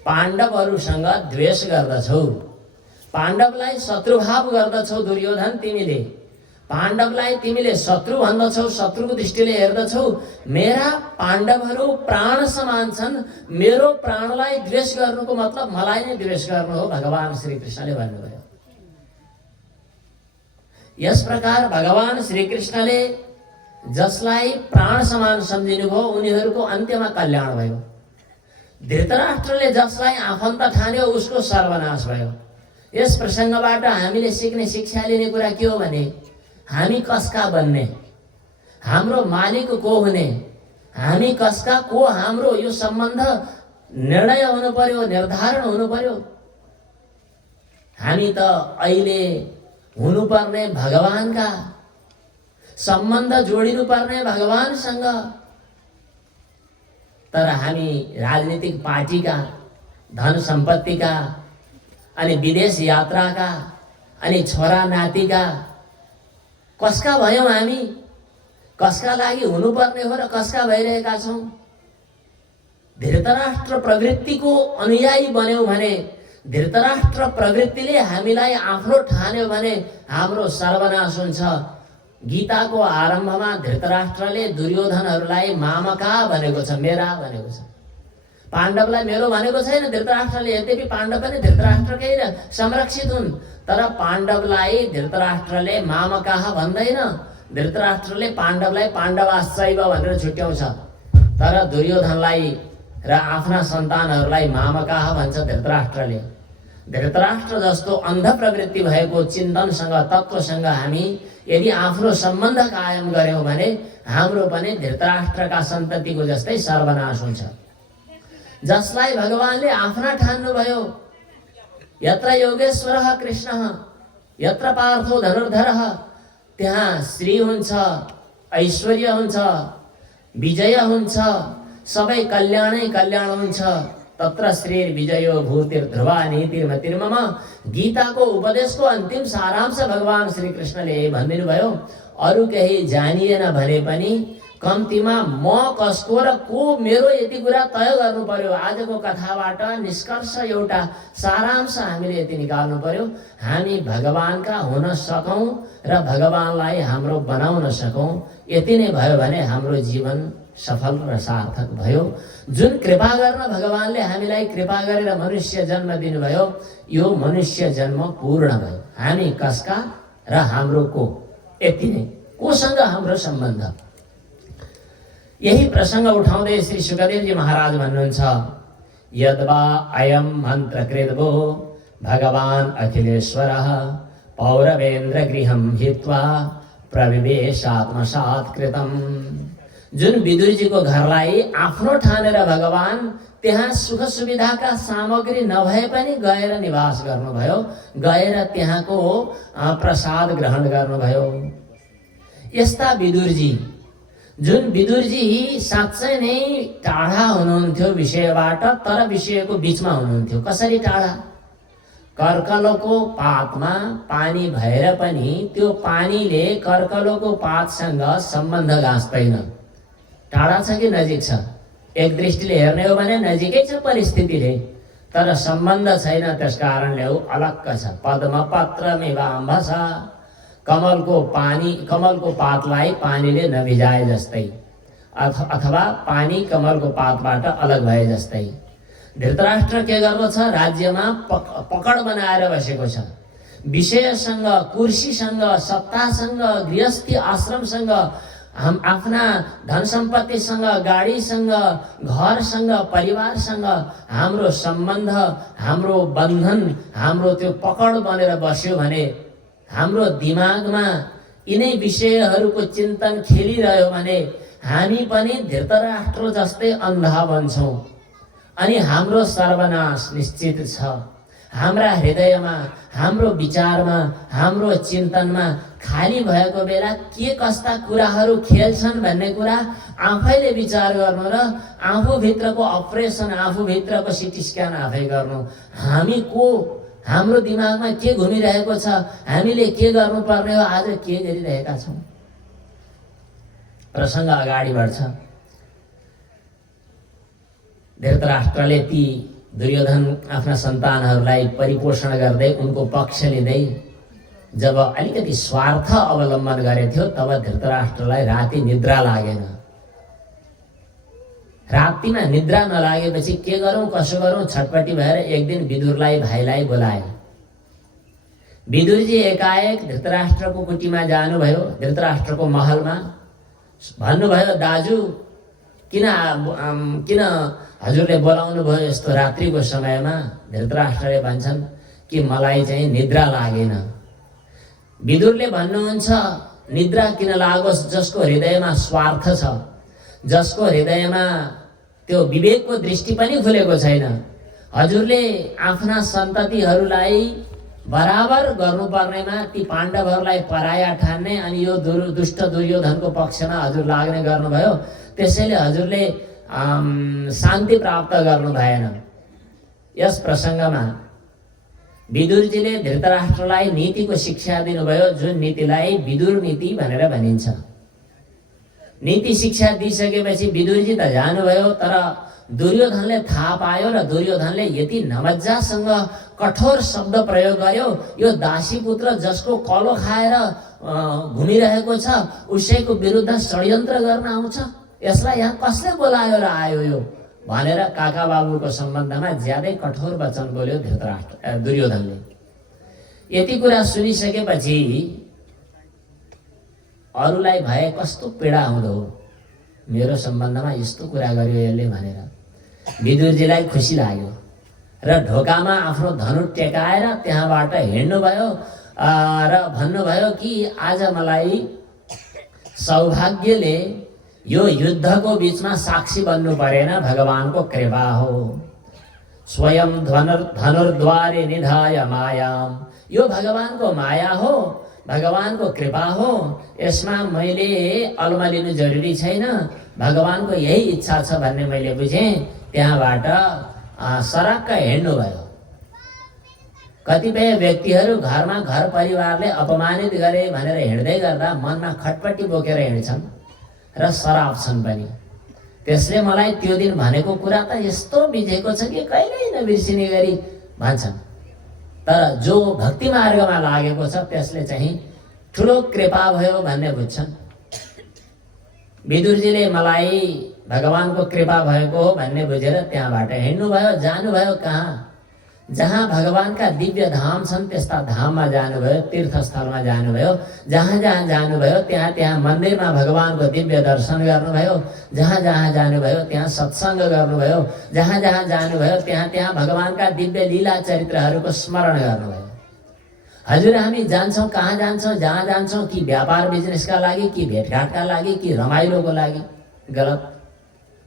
पाण्डवहरूसँग द्वेष गर्दछौ, पाण्डवलाई शत्रुभाव गर्दछौ दुर्योधन। तिमीले पाण्डवलाई तिमीले शत्रु भन्दछौ, शत्रुको दृष्टिले हेर्दछौ। मेरा पाण्डवहरू प्राण समान छन्। मेरो प्राणलाई द्वेष गर्नुको मतलब मलाई नै द्वेष गर्नु हो, भगवान श्री कृष्णले भन्नुभयो। यस प्रकार भगवान श्री कृष्णले जसलाई प्राण समान सम्झिनुभयो उनीहरूको अन्त्यमा कल्याण भयो। धृतराष्ट्रले जसलाई आफन्त ठान्यो उसको सर्वनाश भयो। यस प्रसङ्गबाट हामीले सिक्ने शिक्षा लिने कुरा के हो भने हामी कसका बन्ने, हाम्रो मालिक को हुने, हामी कसका को, हाम्रो यो सम्बन्ध निर्णय हुनु पर्यो, निर्धारण हुनु पर्यो। हामी त अहिले हुनुपर्ने भगवानका, सम्बन्ध जोडिनु पर्ने भगवानसँग, तर हामी राजनीतिक पार्टीका, धन सम्पत्तिका, अनि विदेश यात्राका, अनि छोरा नातिका कसका भयौँ हामी, कसका लागि हुनुपर्ने हो र कसका भइरहेका छौँ। धृतराष्ट्र प्रवृत्तिको अनुयायी बन्यौँ भने, धृतराष्ट्र प्रवृत्तिले हामीलाई आफ्नो ठान्यो भने हाम्रो सर्वनाश हुन्छ। गीताको आरम्भमा धृतराष्ट्रले दुर्योधनहरूलाई मामका भनेको छ, मेरा भनेको छ। पाण्डवलाई मेरो भनेको छैन धृतराष्ट्रले। यद्यपि पाण्डव पनि धृतराष्ट्रकै संरक्षित हुन्, तर पाण्डवलाई धृतराष्ट्रले मामकाह भन्दैन। धृतराष्ट्रले पाण्डवलाई पाण्डवाश्चैव भनेर छुट्याउँछ, तर दुर्योधनलाई र आफ्ना सन्तानहरूलाई मामकाह भन्छ धृतराष्ट्रले। धृतराष्ट्र जस्तो अन्ध प्रवृत्ति भएको चिन्तनसँग, तत्त्वसँग हामी यदि आफ्नो सम्बन्ध कायम गर्यौँ भने हाम्रो पनि धृतराष्ट्रका सन्ततिको जस्तै सर्वनाश हुन्छ। जसलाई भगवानले आफ्ना ठान्नुभयो, यत्र योगेश्वरः कृष्णः यत्र पार्थो धनुर्धरः, त्यहाँ श्री हुन्छ, ऐश्वर्य हुन्छ, विजय हुन्छ, सबै कल्याणै कल्याण हुन्छ। तत्र श्रीर विजयो भूतिर्ध्रुवा नीतिर्मतिर्मम। गीताको उपदेशको अन्तिम सारांश भगवान श्री कृष्णले भनिदिनु भयो, अरू केही जानिएन भने पनि कम्तीमा म कसको र को मेरो यति कुरा तय गर्नु पर्यो। आजको कथाबाट निष्कर्ष एउटा सारांश हामीले यति निकाल्नु पर्यो, हामी भगवानका हुन सकौँ र भगवानलाई हाम्रो बनाउन सकौँ। यति नै भयो भने हाम्रो जीवन सफल र सार्थक भयो। जुन कृपा गर्न भगवानले हामीलाई कृपा गरेर मनुष्य जन्म दिनुभयो, यो मनुष्य जन्म पूर्ण भयो। हामी कसका र हाम्रो को, यति नै। कोसँग हाम्रो सम्बन्ध। यही प्रसङ्ग उठाउँदै श्री सुखदेवजी महाराज भन्नुहुन्छ, यद्वा अयं मन्त्रकृद्वो भगवान् अखिलेश्वरः पौरवेन्द्र गृहं हित्वा प्रविवेशात्मसात् कृतम्। जुन विदुरजीको घरलाई आफ्नो ठानेर भगवान त्यहाँ सुख सुविधाका सामग्री नभए पनि गएर निवास गर्नुभयो, गएर त्यहाँको प्रसाद ग्रहण गर्नुभयो। यस्ता विदुरजी, जुन विदुरजी साँच्चै नै टाढा हुनुहुन्थ्यो विषयबाट, तर विषयको बिचमा हुनुहुन्थ्यो। कसरी टाढा? कर्कलोको पातमा पानी भएर पनि त्यो पानीले कर्कलोको पातसँग सम्बन्ध गाँच्दैन। टाढा छ कि नजिक छ? एक दृष्टिले हेर्ने हो भने नजिकै छ परिस्थितिले, तर सम्बन्ध छैन। त्यस कारणले अलक्क छ। पद्मपत्रमिवाम्भसा, कमलको पातलाई पानीले नभिजाए जस्तै, अथवा पानी कमलको पातबाट अलग भए जस्तै। धृतराष्ट्र के गर्दछ? राज्यमा पकड बनाएर बसेको छ। विषयसँग, कुर्सीसँग, सत्तासँग, गृहस्थी आश्रमसँग, आफ्ना धन सम्पत्तिसँग, गाडीसँग, घरसँग, परिवारसँग हाम्रो सम्बन्ध, हाम्रो बन्धन, हाम्रो त्यो पकड बनेर बस्यो भने, हाम्रो दिमागमा यिनै विषयहरूको चिन्तन खेलिरह्यो भने हामी पनि धृतराष्ट्र जस्तै अन्धा बन्छौँ अनि हाम्रो सर्वनाश निश्चित छ। हाम्रा हृदयमा, हाम्रो विचारमा, हाम्रो चिन्तनमा खाली भएको बेला के कस्ता कुराहरू खेल्छन् भन्ने कुरा आफैले विचार गर्नु र आफूभित्रको अपरेसन, आफूभित्रको सिटी स्क्यान आफै गर्नु। हामी को, हाम्रो दिमागमा के घुमिरहेको छ, हामीले के गर्नुपर्ने हो, आज के गरिरहेका छौँ। प्रसङ्ग अगाडि बढ्छ। धृतराष्ट्रले ती दुर्योधन आफ्ना सन्तानहरूलाई परिपोषण गर्दै, उनको पक्ष लिँदै जब अलिकति स्वार्थ अवलम्बन गरेको थियो तब धृतराष्ट्रलाई राति निद्रा लागेन। रातिमा निद्रा नलागेपछि के गरौँ कसो गरौँ छटपटी भएर एक दिन विदुरलाई भाइलाई बोलाए। विदुरजी एकाएक धृतराष्ट्रको कुटीमा जानुभयो, धृतराष्ट्रको महलमा। भन्नुभयो, दाजु किन हजुरले बोलाउनु भयो यस्तो रात्रिको समयमा? धृतराष्ट्रले भन्छन् कि मलाई चाहिँ निद्रा लागेन। विदुरले भन्नुहुन्छ, निद्रा किन लागोस् जसको हृदयमा स्वार्थ छ, जसको हृदयमा त्यो विवेकको दृष्टि पनि खुलेको छैन। हजुरले आफ्ना सन्ततिहरूलाई बराबर गर्नुपर्नेमा ती पाण्डवहरूलाई पराया ठान्ने अनि यो दुष्ट दुर्योधनको पक्षमा हजुर लाग्ने गर्नुभयो। त्यसैले हजुरले शान्ति प्राप्त गर्नु भएन। यस प्रसङ्गमा विदुरजीले धृतराष्ट्रलाई नीतिको शिक्षा दिनुभयो, जुन नीतिलाई विदुर नीति भनेर भनिन्छ। नीति शिक्षा दिइसकेपछि विदुरजी त जानुभयो, तर दुर्योधनले थाहा पायो र दुर्योधनले यति नमज्जासँग कठोर शब्द प्रयोग गर्यो, यो दासी पुत्र जसको कलो खाएर घुमिरहेको छ उसैको विरुद्ध षड्यन्त्र गर्न आउँछ, यसलाई यहाँ कसले बोलायो र आयो यो भनेर काका बाबुको सम्बन्धमा ज्यादै कठोर वचन बोल्यो दुर्योधनले। यति कुरा सुनिसकेपछि अरूलाई भए कस्तो पीडा हुँदो, मेरो सम्बन्धमा यस्तो कुरा गर्यो यसले भनेर विदुरजीलाई खुसी लाग्यो र ढोकामा आफ्नो धनुष टेकाएर त्यहाँबाट हिँड्नुभयो र भन्नुभयो कि आज मलाई सौभाग्यले यो युद्धको बीचमा साक्षी बन्नु परेन, भगवानको कृपा हो। स्वयं धनुर्द्वारे निधाय मायाम, यो भगवानको माया हो, भगवानको कृपा हो। यसमा मैले अल्मलिनु जरुरी छैन, भगवानको यही इच्छा छ भन्ने मैले बुझेँ। त्यहाँबाट सरक्क हिँड्नुभयो। कतिपय व्यक्तिहरू घरमा घर परिवारले अपमानित गरे भनेर हिँड्दै गर्दा मनमा खटपटी बोकेर हिँड्छन् र सराप्छन् पनि। त्यसले मलाई त्यो दिन भनेको कुरा त यस्तो बिझेको छ कि कहिल्यै नबिर्सिने गरी भन्छन्। तर जो भक्ति मार्गमा लागेको छ त्यसले चाहिँ ठुलो कृपा भयो भन्ने बुझ्छन्। विदुरजीले मलाई भगवानको कृपा भएको हो भन्ने बुझेर त्यहाँबाट हिँड्नुभयो। जानुभयो कहाँ? जहाँ भगवानका दिव्य धाम छन् त्यस्ता धाममा जानुभयो, तीर्थस्थलमा जानुभयो। जहाँ जहाँ जानुभयो त्यहाँ त्यहाँ मन्दिरमा भगवानको दिव्य दर्शन गर्नुभयो। जहाँ जहाँ जानुभयो त्यहाँ सत्सङ्ग गर्नुभयो। जहाँ जहाँ जानुभयो त्यहाँ त्यहाँ भगवानका दिव्य लीला चरित्रहरूको स्मरण गर्नुभयो। हजुर हामी जान्छौँ, कहाँ जान्छौँ? जहाँ जान्छौँ कि व्यापार बिजनेसका लागि, कि भेटघाटका लागि, कि रमाइलोको लागि? गलत।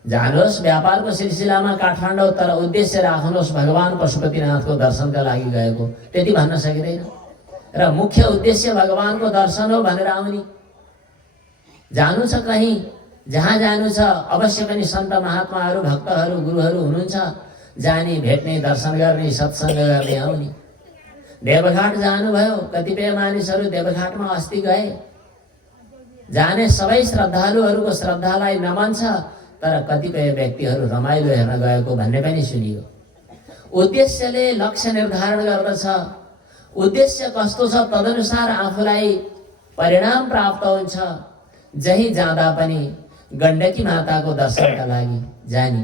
जानुहोस् व्यापारको सिलसिलामा काठमाडौँ, तर उद्देश्य राख्नुहोस् भगवान पशुपतिनाथको दर्शनका लागि गएको, त्यति भन्न सकिँदैन। र मुख्य उद्देश्य भगवानको दर्शन हो भनेर आउने। जानु छ कहीँ, जहाँ जानु छ अवश्य पनि सन्त महात्माहरू, भक्तहरू, गुरुहरू हुनुहुन्छ, जाने, भेट्ने, दर्शन गर्ने, सत्सङ्ग गर्ने, आउने। देवघाट जानुभयो, कतिपय मानिसहरू देवघाटमा अस्ति गए। जाने सबै श्रद्धालुहरूको श्रद्धालाई नमन छ, तर कतिपय व्यक्तिहरू रमाइलो हेर्न गएको भन्ने पनि सुनियो। उद्देश्यले लक्ष्य निर्धारण गर्दछ। उद्देश्य कस्तो छ तदनुसार आफूलाई परिणाम प्राप्त हुन्छ। जहीँ जाँदा पनि गण्डकी माताको दर्शनका लागि जाने।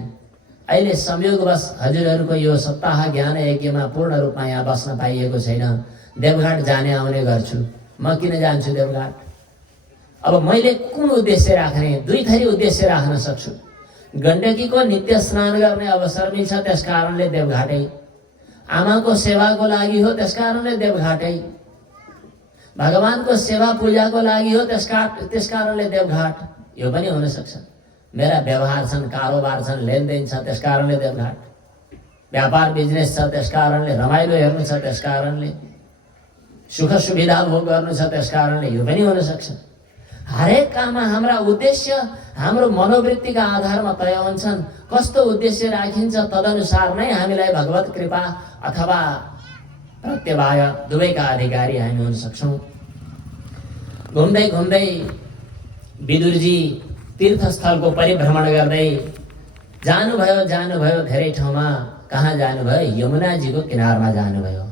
अहिले संयोगवश हजुरहरूको यो सप्ताह ज्ञान यज्ञमा पूर्ण रूपमा यहाँ बस्न पाइएको छैन। देवघाट जाने आउने गर्छु। म किन जान्छु देवघाट? अब मैले कुन उद्देश्य राख्ने? दुई थरी उद्देश्य राख्न सक्छु। गण्डकीको नित्य स्नान गर्ने अवसर मिल्छ, त्यस कारणले देवघाटै। आमाको सेवाको लागि हो, त्यस कारणले देवघाटै। भगवानको सेवा पूजाको लागि हो, त्यस कारणले देवघाट। यो पनि हुन सक्छ। मेरा व्यवहार छन्, कारोबार छन्, लेनदेन छ, त्यस कारणले देवघाट। व्यापार बिजनेस छ, त्यस कारणले रमाइलो हेर्नु छ, त्यस कारणले सुख सुविधा भोग गर्नु छ, त्यस कारणले यो पनि हुन सक्छ। हरेक काममा हाम्रा उद्देश्य हाम्रो मनोवृत्तिका आधारमा तय हुन्छन्। कस्तो उद्देश्य राखिन्छ तदनुसार नै हामीलाई भगवत कृपा अथवा प्रत्यवाय दुवैका अधिकारी हामी हुन सक्छौँ। घुम्दै घुम्दै विदुरजी तीर्थस्थलको परिभ्रमण गर्दै जानुभयो धेरै ठाउँमा। कहाँ जानुभयो? यमुनाजीको किनारमा जानुभयो।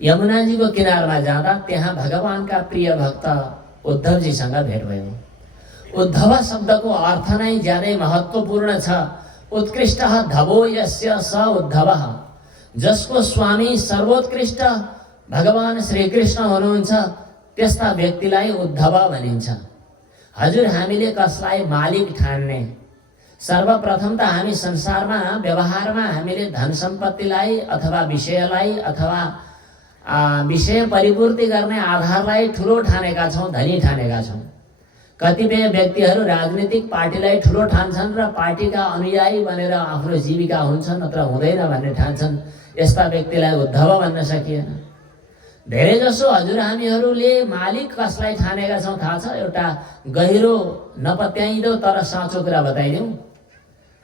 यमुनाजीको किनारमा जाँदा त्यहाँ भगवानका प्रिय भक्त उद्धवजीसँग भेट भयो। उद्धव शब्दको अर्थ नै ज्यादै महत्त्वपूर्ण छ। उत्कृष्टः धवो यस्य स उद्धवः, जसको स्वामी सर्वोत्कृष्ट भगवान श्रीकृष्ण हुनुहुन्छ त्यस्ता व्यक्तिलाई उद्धव भनिन्छ। हजुर, हामीले कसलाई मालिक ठान्ने? सर्वप्रथम त हामी संसारमा व्यवहारमा हामीले धन सम्पत्तिलाई अथवा विषयलाई अथवा विषय परिपूर्ति गर्ने आधारलाई ठुलो ठानेका छौँ, धनी ठानेका छौँ। कतिपय व्यक्तिहरू राजनीतिक पार्टीलाई ठुलो ठान्छन् र पार्टीका अनुयायी बनेर आफ्नो जीविका हुन्छन् नत्र हुँदैन भन्ने ठान्छन्। यस्ता व्यक्तिलाई उद्धव भन्न सकिएन। धेरै जसो हजुर हामीहरूले मालिक कसलाई ठानेका छौँ थाहा छ? एउटा गहिरो नपत्याइँदो तर साँचो कुरा बताइदिउँ।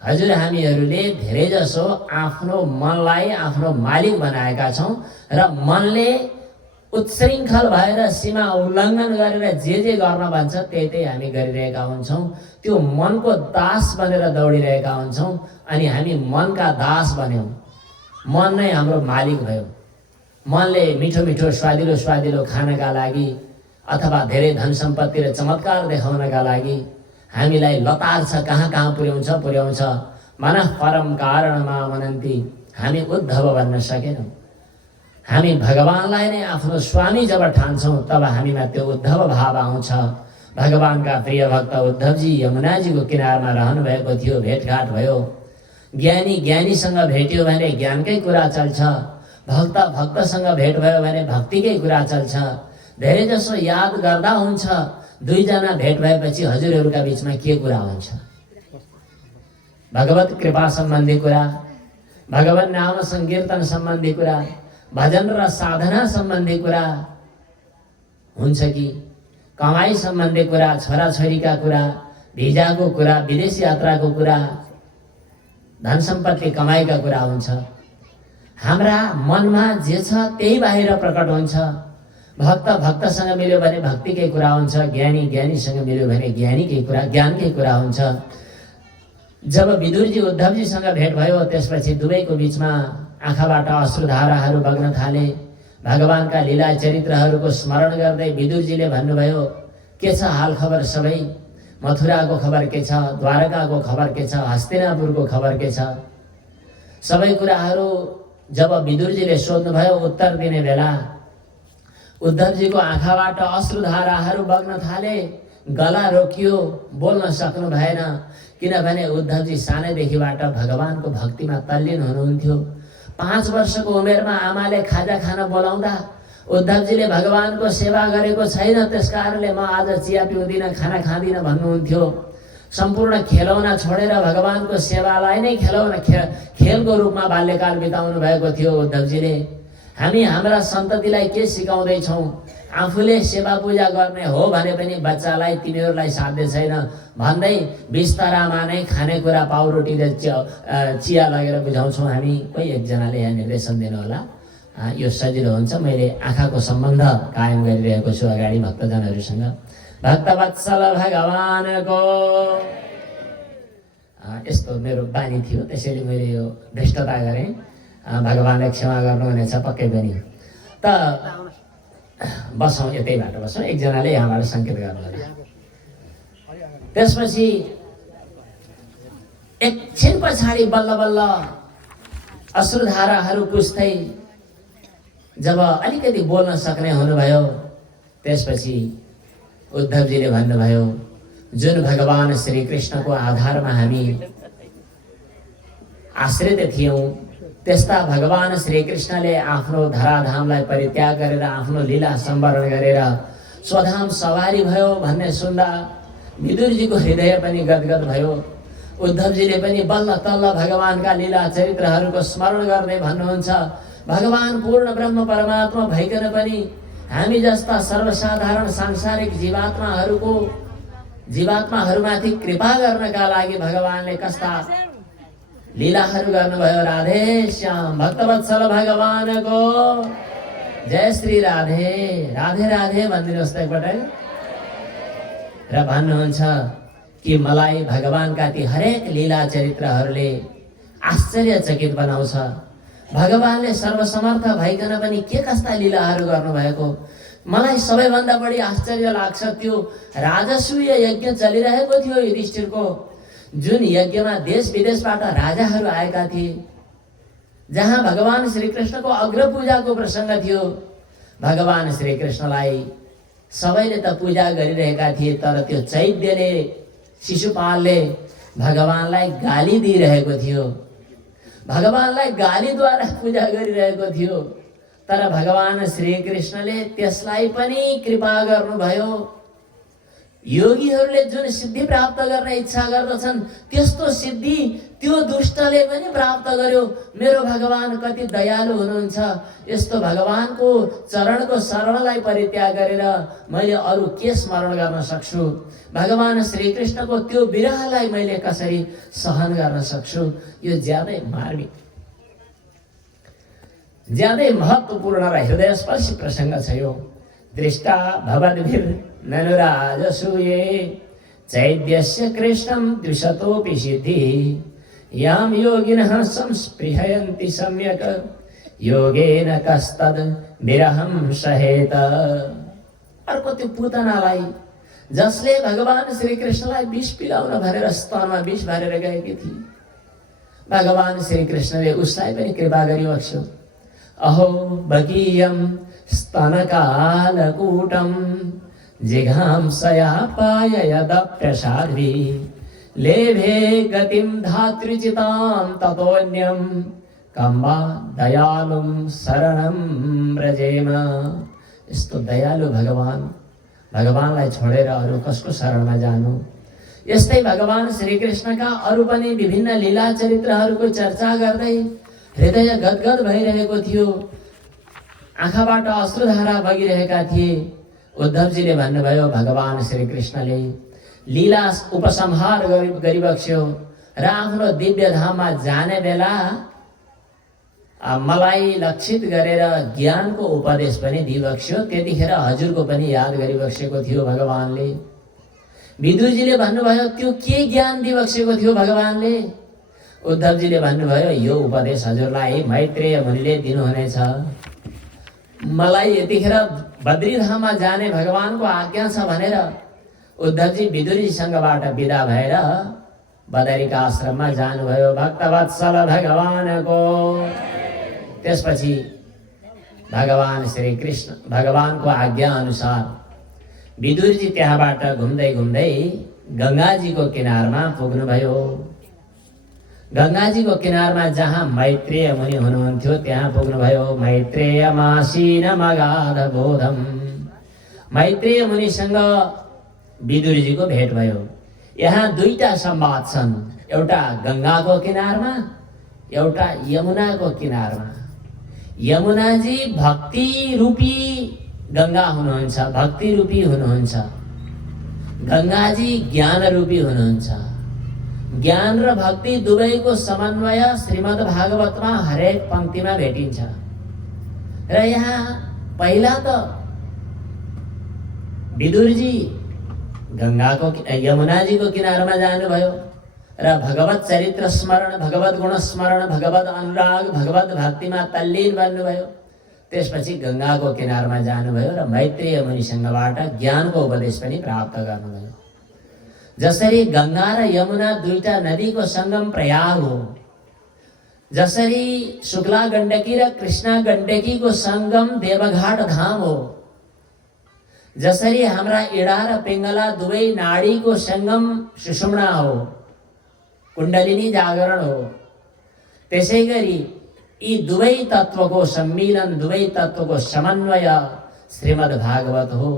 हजुर हामीहरूले धेरै जसो आफ्नो मनलाई आफ्नो मालिक बनाएका छौँ र मनले उत्शृङ्खल भएर सीमा उल्लङ्घन गरेर जे गर्न भन्छ त्यही हामी गरिरहेका हुन्छौँ। त्यो मनको दास बनेर दौडिरहेका हुन्छौँ अनि हामी मनका दास बन्यौँ। मन नै हाम्रो मालिक भयो। मनले मिठो मिठो स्वादिलो स्वादिलो खानका लागि अथवा धेरै धन सम्पत्ति र चमत्कार देखाउनका लागि हामीलाई लतार्छ, कहाँ कहाँ पुर्याउँछ। मनः परम कारणमा मनन्ति, हामी उद्धव बन्न सकेनौँ। हामी भगवानलाई नै आफ्नो स्वामी जब ठान्छौँ तब हामीमा त्यो उद्धव भाव आउँछ। भगवानका प्रिय भक्त उद्धवजी यमुनाजीको किनारमा रहनु भएको थियो। भेटघाट भयो। ज्ञानी ज्ञानीसँग भेट्यो भने ज्ञानकै कुरा चल्छ। भक्त भक्तसँग भेट भयो भने भक्तिकै कुरा चल्छ। धेरै जसो याद गर्दा हुन्छ दुईजना भेट भएपछि हजुरहरूका बिचमा के कुरा हुन्छ? भगवत कृपा सम्बन्धी कुरा, भगवान नाम संकीर्तन सम्बन्धी कुरा, भजन र साधना सम्बन्धी कुरा हुन्छ कि कमाई सम्बन्धी कुरा, छोराछोरीका कुरा, भिजाको कुरा, विदेश यात्राको कुरा, धन सम्पत्ति कमाइका कुरा हुन्छ। हाम्रा मनमा जे छ त्यही बाहिर प्रकट हुन्छ। भक्त भक्तसँग मिल्यो भने भक्तिकै कुरा हुन्छ। ज्ञानी ज्ञानीसँग मिल्यो भने ज्ञानीकै कुरा, ज्ञानकै कुरा हुन्छ। जब विदुरजी उद्धवजीसँग भेट भयो त्यसपछि दुवैको बिचमा आँखाबाट अश्रुधाराहरू बग्न थाले। भगवानका लीला चरित्रहरूको स्मरण गर्दै विदुरजीले भन्नुभयो, के छ हाल खबर सबै? मथुराको खबर के छ? द्वारकाको खबर के छ? हस्तिनापुरको खबर के छ? सबै कुराहरू जब विदुरजीले सोध्नुभयो उत्तर दिने बेला उद्धवजीको आँखाबाट अश्रुधाराहरू बग्न थाले। गला रोकियो, बोल्न सक्नु भएन। किनभने उद्धवजी सानैदेखिबाट भगवानको भक्तिमा तल्लीन हुनुहुन्थ्यो। 5 वर्षको उमेरमा आमाले खाजा खान बोलाउँदा उद्धवजीले भगवानको सेवा गरेको छैन, त्यसकारणले म आज चिया पिउँदिनँ, खाना खाँदिनँ भन्नुहुन्थ्यो। सम्पूर्ण खेलौना छोडेर भगवानको सेवालाई नै खेलको रूपमा बाल्यकाल बिताउनु भएको थियो उद्धवजीले। हामी हाम्रा सन्ततिलाई के सिकाउँदैछौँ? आफूले सेवा पूजा गर्ने हो भने पनि बच्चालाई तिनीहरूलाई साध्य छैन भन्दै बिस्तारामा नै खानेकुरा पाउरोटी र चिया लगेर बुझाउँछौँ हामी। कोही एकजनाले यहाँ निर्देशन दिनु होला, यो सजिलो हुन्छ। मैले आँखाको सम्बन्ध कायम गरिरहेको छु अगाडि भक्तजनहरूसँग। भक्तवत्सल भगवानको यस्तो मेरो बानी थियो, त्यसैले मैले यो भ्रष्टता गरेँ। भगवानले क्षमा गर्नुहुनेछ पक्कै पनि। त बसौँ, यतैबाट बसौँ। एकजनाले यहाँबाट सङ्केत गर्नुहोला। त्यसपछि एकछिन पछाडि बल्ल बल्ल अश्रुधाराहरू पुस्दै जब अलिकति बोल्न सक्ने हुनुभयो त्यसपछि उद्धवजीले भन्नुभयो, जुन भगवान श्रीकृष्णको आधारमा हामी आश्रित थियौँ त्यस्ता भगवान श्रीकृष्णले आफ्नो धराधामलाई परित्याग गरेर आफ्नो लीला सम्वरण गरेर स्वधाम सवारी भयो भन्ने सुन्दा विदुरजीको हृदय पनि गदगद भयो। उद्धवजीले पनि बल्ल तल्ल भगवानका लीला चरित्रहरूको स्मरण गर्दै भन्नुहुन्छ, भगवान पूर्ण ब्रह्म परमात्मा भइकन पनि हामी जस्ता सर्वसाधारण सांसारिक जीवात्माहरूमाथि कृपा गर्नका लागि भगवानले कस्ता लीलाहरू गर्नुभयो। राधे श्याम। भक्तवत्सल भगवानको जय श्री राधे। राधे राधे भनिदिनुहोस् त एकपटक। र भन्नुहुन्छ कि मलाई भगवानका ती हरेक लीला चरित्रहरूले आश्चर्यचकित बनाउँछ। भगवानले सर्वसमर्थ भइकन पनि के कस्ता लीलाहरू गर्नुभएको। मलाई सबैभन्दा बढी आश्चर्य लाग्छ त्यो राजसूय यज्ञ चलिरहेको थियो युधिष्ठिरको, जुन यज्ञमा देश विदेशबाट राजाहरू आएका थिए, जहाँ भगवान श्रीकृष्णको अग्र पूजाको प्रसङ्ग थियो। भगवान श्रीकृष्णलाई सबैले त पूजा गरिरहेका थिए, तर त्यो चैत्यले शिशुपालले भगवानलाई गाली दिइरहेको थियो, भगवानलाई गालीद्वारा पूजा गरिरहेको थियो। तर भगवान श्रीकृष्णले त्यसलाई पनि कृपा गर्नुभयो। योगीहरूले जुन सिद्धि प्राप्त गर्ने इच्छा गर्दछन् त्यस्तो सिद्धि त्यो दुष्टले पनि प्राप्त गर्यो। मेरो भगवान कति दयालु हुनुहुन्छ। यस्तो भगवानको चरणको शरणलाई परित्याग गरेर मैले अरू के स्मरण गर्न सक्छु? भगवान श्रीकृष्णको त्यो विरहलाई मैले कसरी सहन गर्न सक्छु? यो ज्यादै मार्मिक, ज्यादै महत्त्वपूर्ण र हृदयस्पर्शी प्रसङ्ग छ यो। दृष्टा भवद्भिर ननुराजसूये चैद्यस्य कृष्णं द्विशतोऽपि सिद्धि यां योगिनः संस्पृहयन्ति सम्यक् योगेन कस्तद् विरहं सहेत। अर्को त्यो पुतनालाई जसले भगवान श्रीकृष्णलाई विष पिलाउन भनेर स्तनमा विष भरेर गएकी थिए, भगवान श्रीकृष्णले उसलाई पनि कृपा गरिबक्स्यो। अहो बकीयं स्तनकालकूटं जिघांसया पाययदप्यसाध्वी लेभे गतिं धातृचितां ततोऽन्यं कं वा दयालुं शरणं व्रजेम। यस्तो दयालु भगवानलाई छोडेर अरू कसको शरणमा जानु? यस्तै भगवान श्रीकृष्णका अरू पनि विभिन्न लीला चरित्रहरूको चर्चा गर्दै हृदय गदगद भइरहेको थियो, आँखाबाट अश्रुधारा बगिरहेका थिए। उद्धवजीले भन्नुभयो भगवान श्रीकृष्णले लीला उपसंहार गरिबक्स्यो र आफ्नो दिव्य धाममा जाने बेला मलाई लक्षित गरेर ज्ञानको उपदेश पनि दिइबक्स्यो। त्यतिखेर हजुरको पनि याद गरिबक्सेको थियो भगवानले। विदुरजीले भन्नुभयो त्यो के ज्ञान दिइबक्सेको थियो भगवानले? उद्धवजीले भन्नुभयो यो उपदेश हजुरलाई मैत्रेय मुनिले दिनुहुनेछ। मलाई यतिखेर बद्रीधाममा जाने भगवानको आज्ञा छ भनेर उद्धवजी विदुरजीसँगबाट विदा भएर बदरीका आश्रममा जानुभयो भक्तवत्सल भगवानको। त्यसपछि भगवान श्रीकृष्ण भगवानको आज्ञा अनुसार विदुरजी त्यहाँबाट घुम्दै घुम्दै गङ्गाजीको किनारमा पुग्नुभयो। गङ्गाजीको किनारमा जहाँ मैत्रेय मुनि हुनुहुन्थ्यो त्यहाँ पुग्नुभयो। मैत्रेयमासीन मगाध बोधम, मैत्रेय मुनिसँग विदुरजीको भेट भयो। यहाँ दुईटा संवाद छन्, एउटा गङ्गाको किनारमा, एउटा यमुनाको किनारमा। यमुनाजी भक्ति रूपी गङ्गा हुनुहुन्छ, भक्ति रूपी हुनुहुन्छ। गङ्गाजी ज्ञान रूपी हुनुहुन्छ। ज्ञान र भक्ति दुवैको समन्वय श्रीमद् भागवतमा हरेक पंक्तिमा भेटिन्छ। र यहाँ पहिला त विदुरजी गङ्गाको यमुनाजीको किनारमा जानुभयो र भगवत चरित्र स्मरण, भगवत गुण स्मरण, भगवत अनुराग, भगवत भक्तिमा तल्लीन बन्नुभयो। त्यसपछि गङ्गाको किनारमा जानुभयो र मैत्रेय मुनिसँगबाट ज्ञानको उपदेश पनि प्राप्त गर्नुभयो। जसरी गङ्गा र यमुना दुईटा नदीको सङ्गम प्रयाग हो, जसरी शुक्ला गण्डकी र कृष्णा गण्डकीको सङ्गम देवघाट धाम हो, जसरी हाम्रा इडा र पिङ्गला दुवै नाडीको सङ्गम सुषुम्ना हो, कुण्डलिनी जागरण हो, त्यसै गरी यी दुवै तत्त्वको सम्मिलन, दुवै तत्त्वको समन्वय श्रीमद् भागवत हो।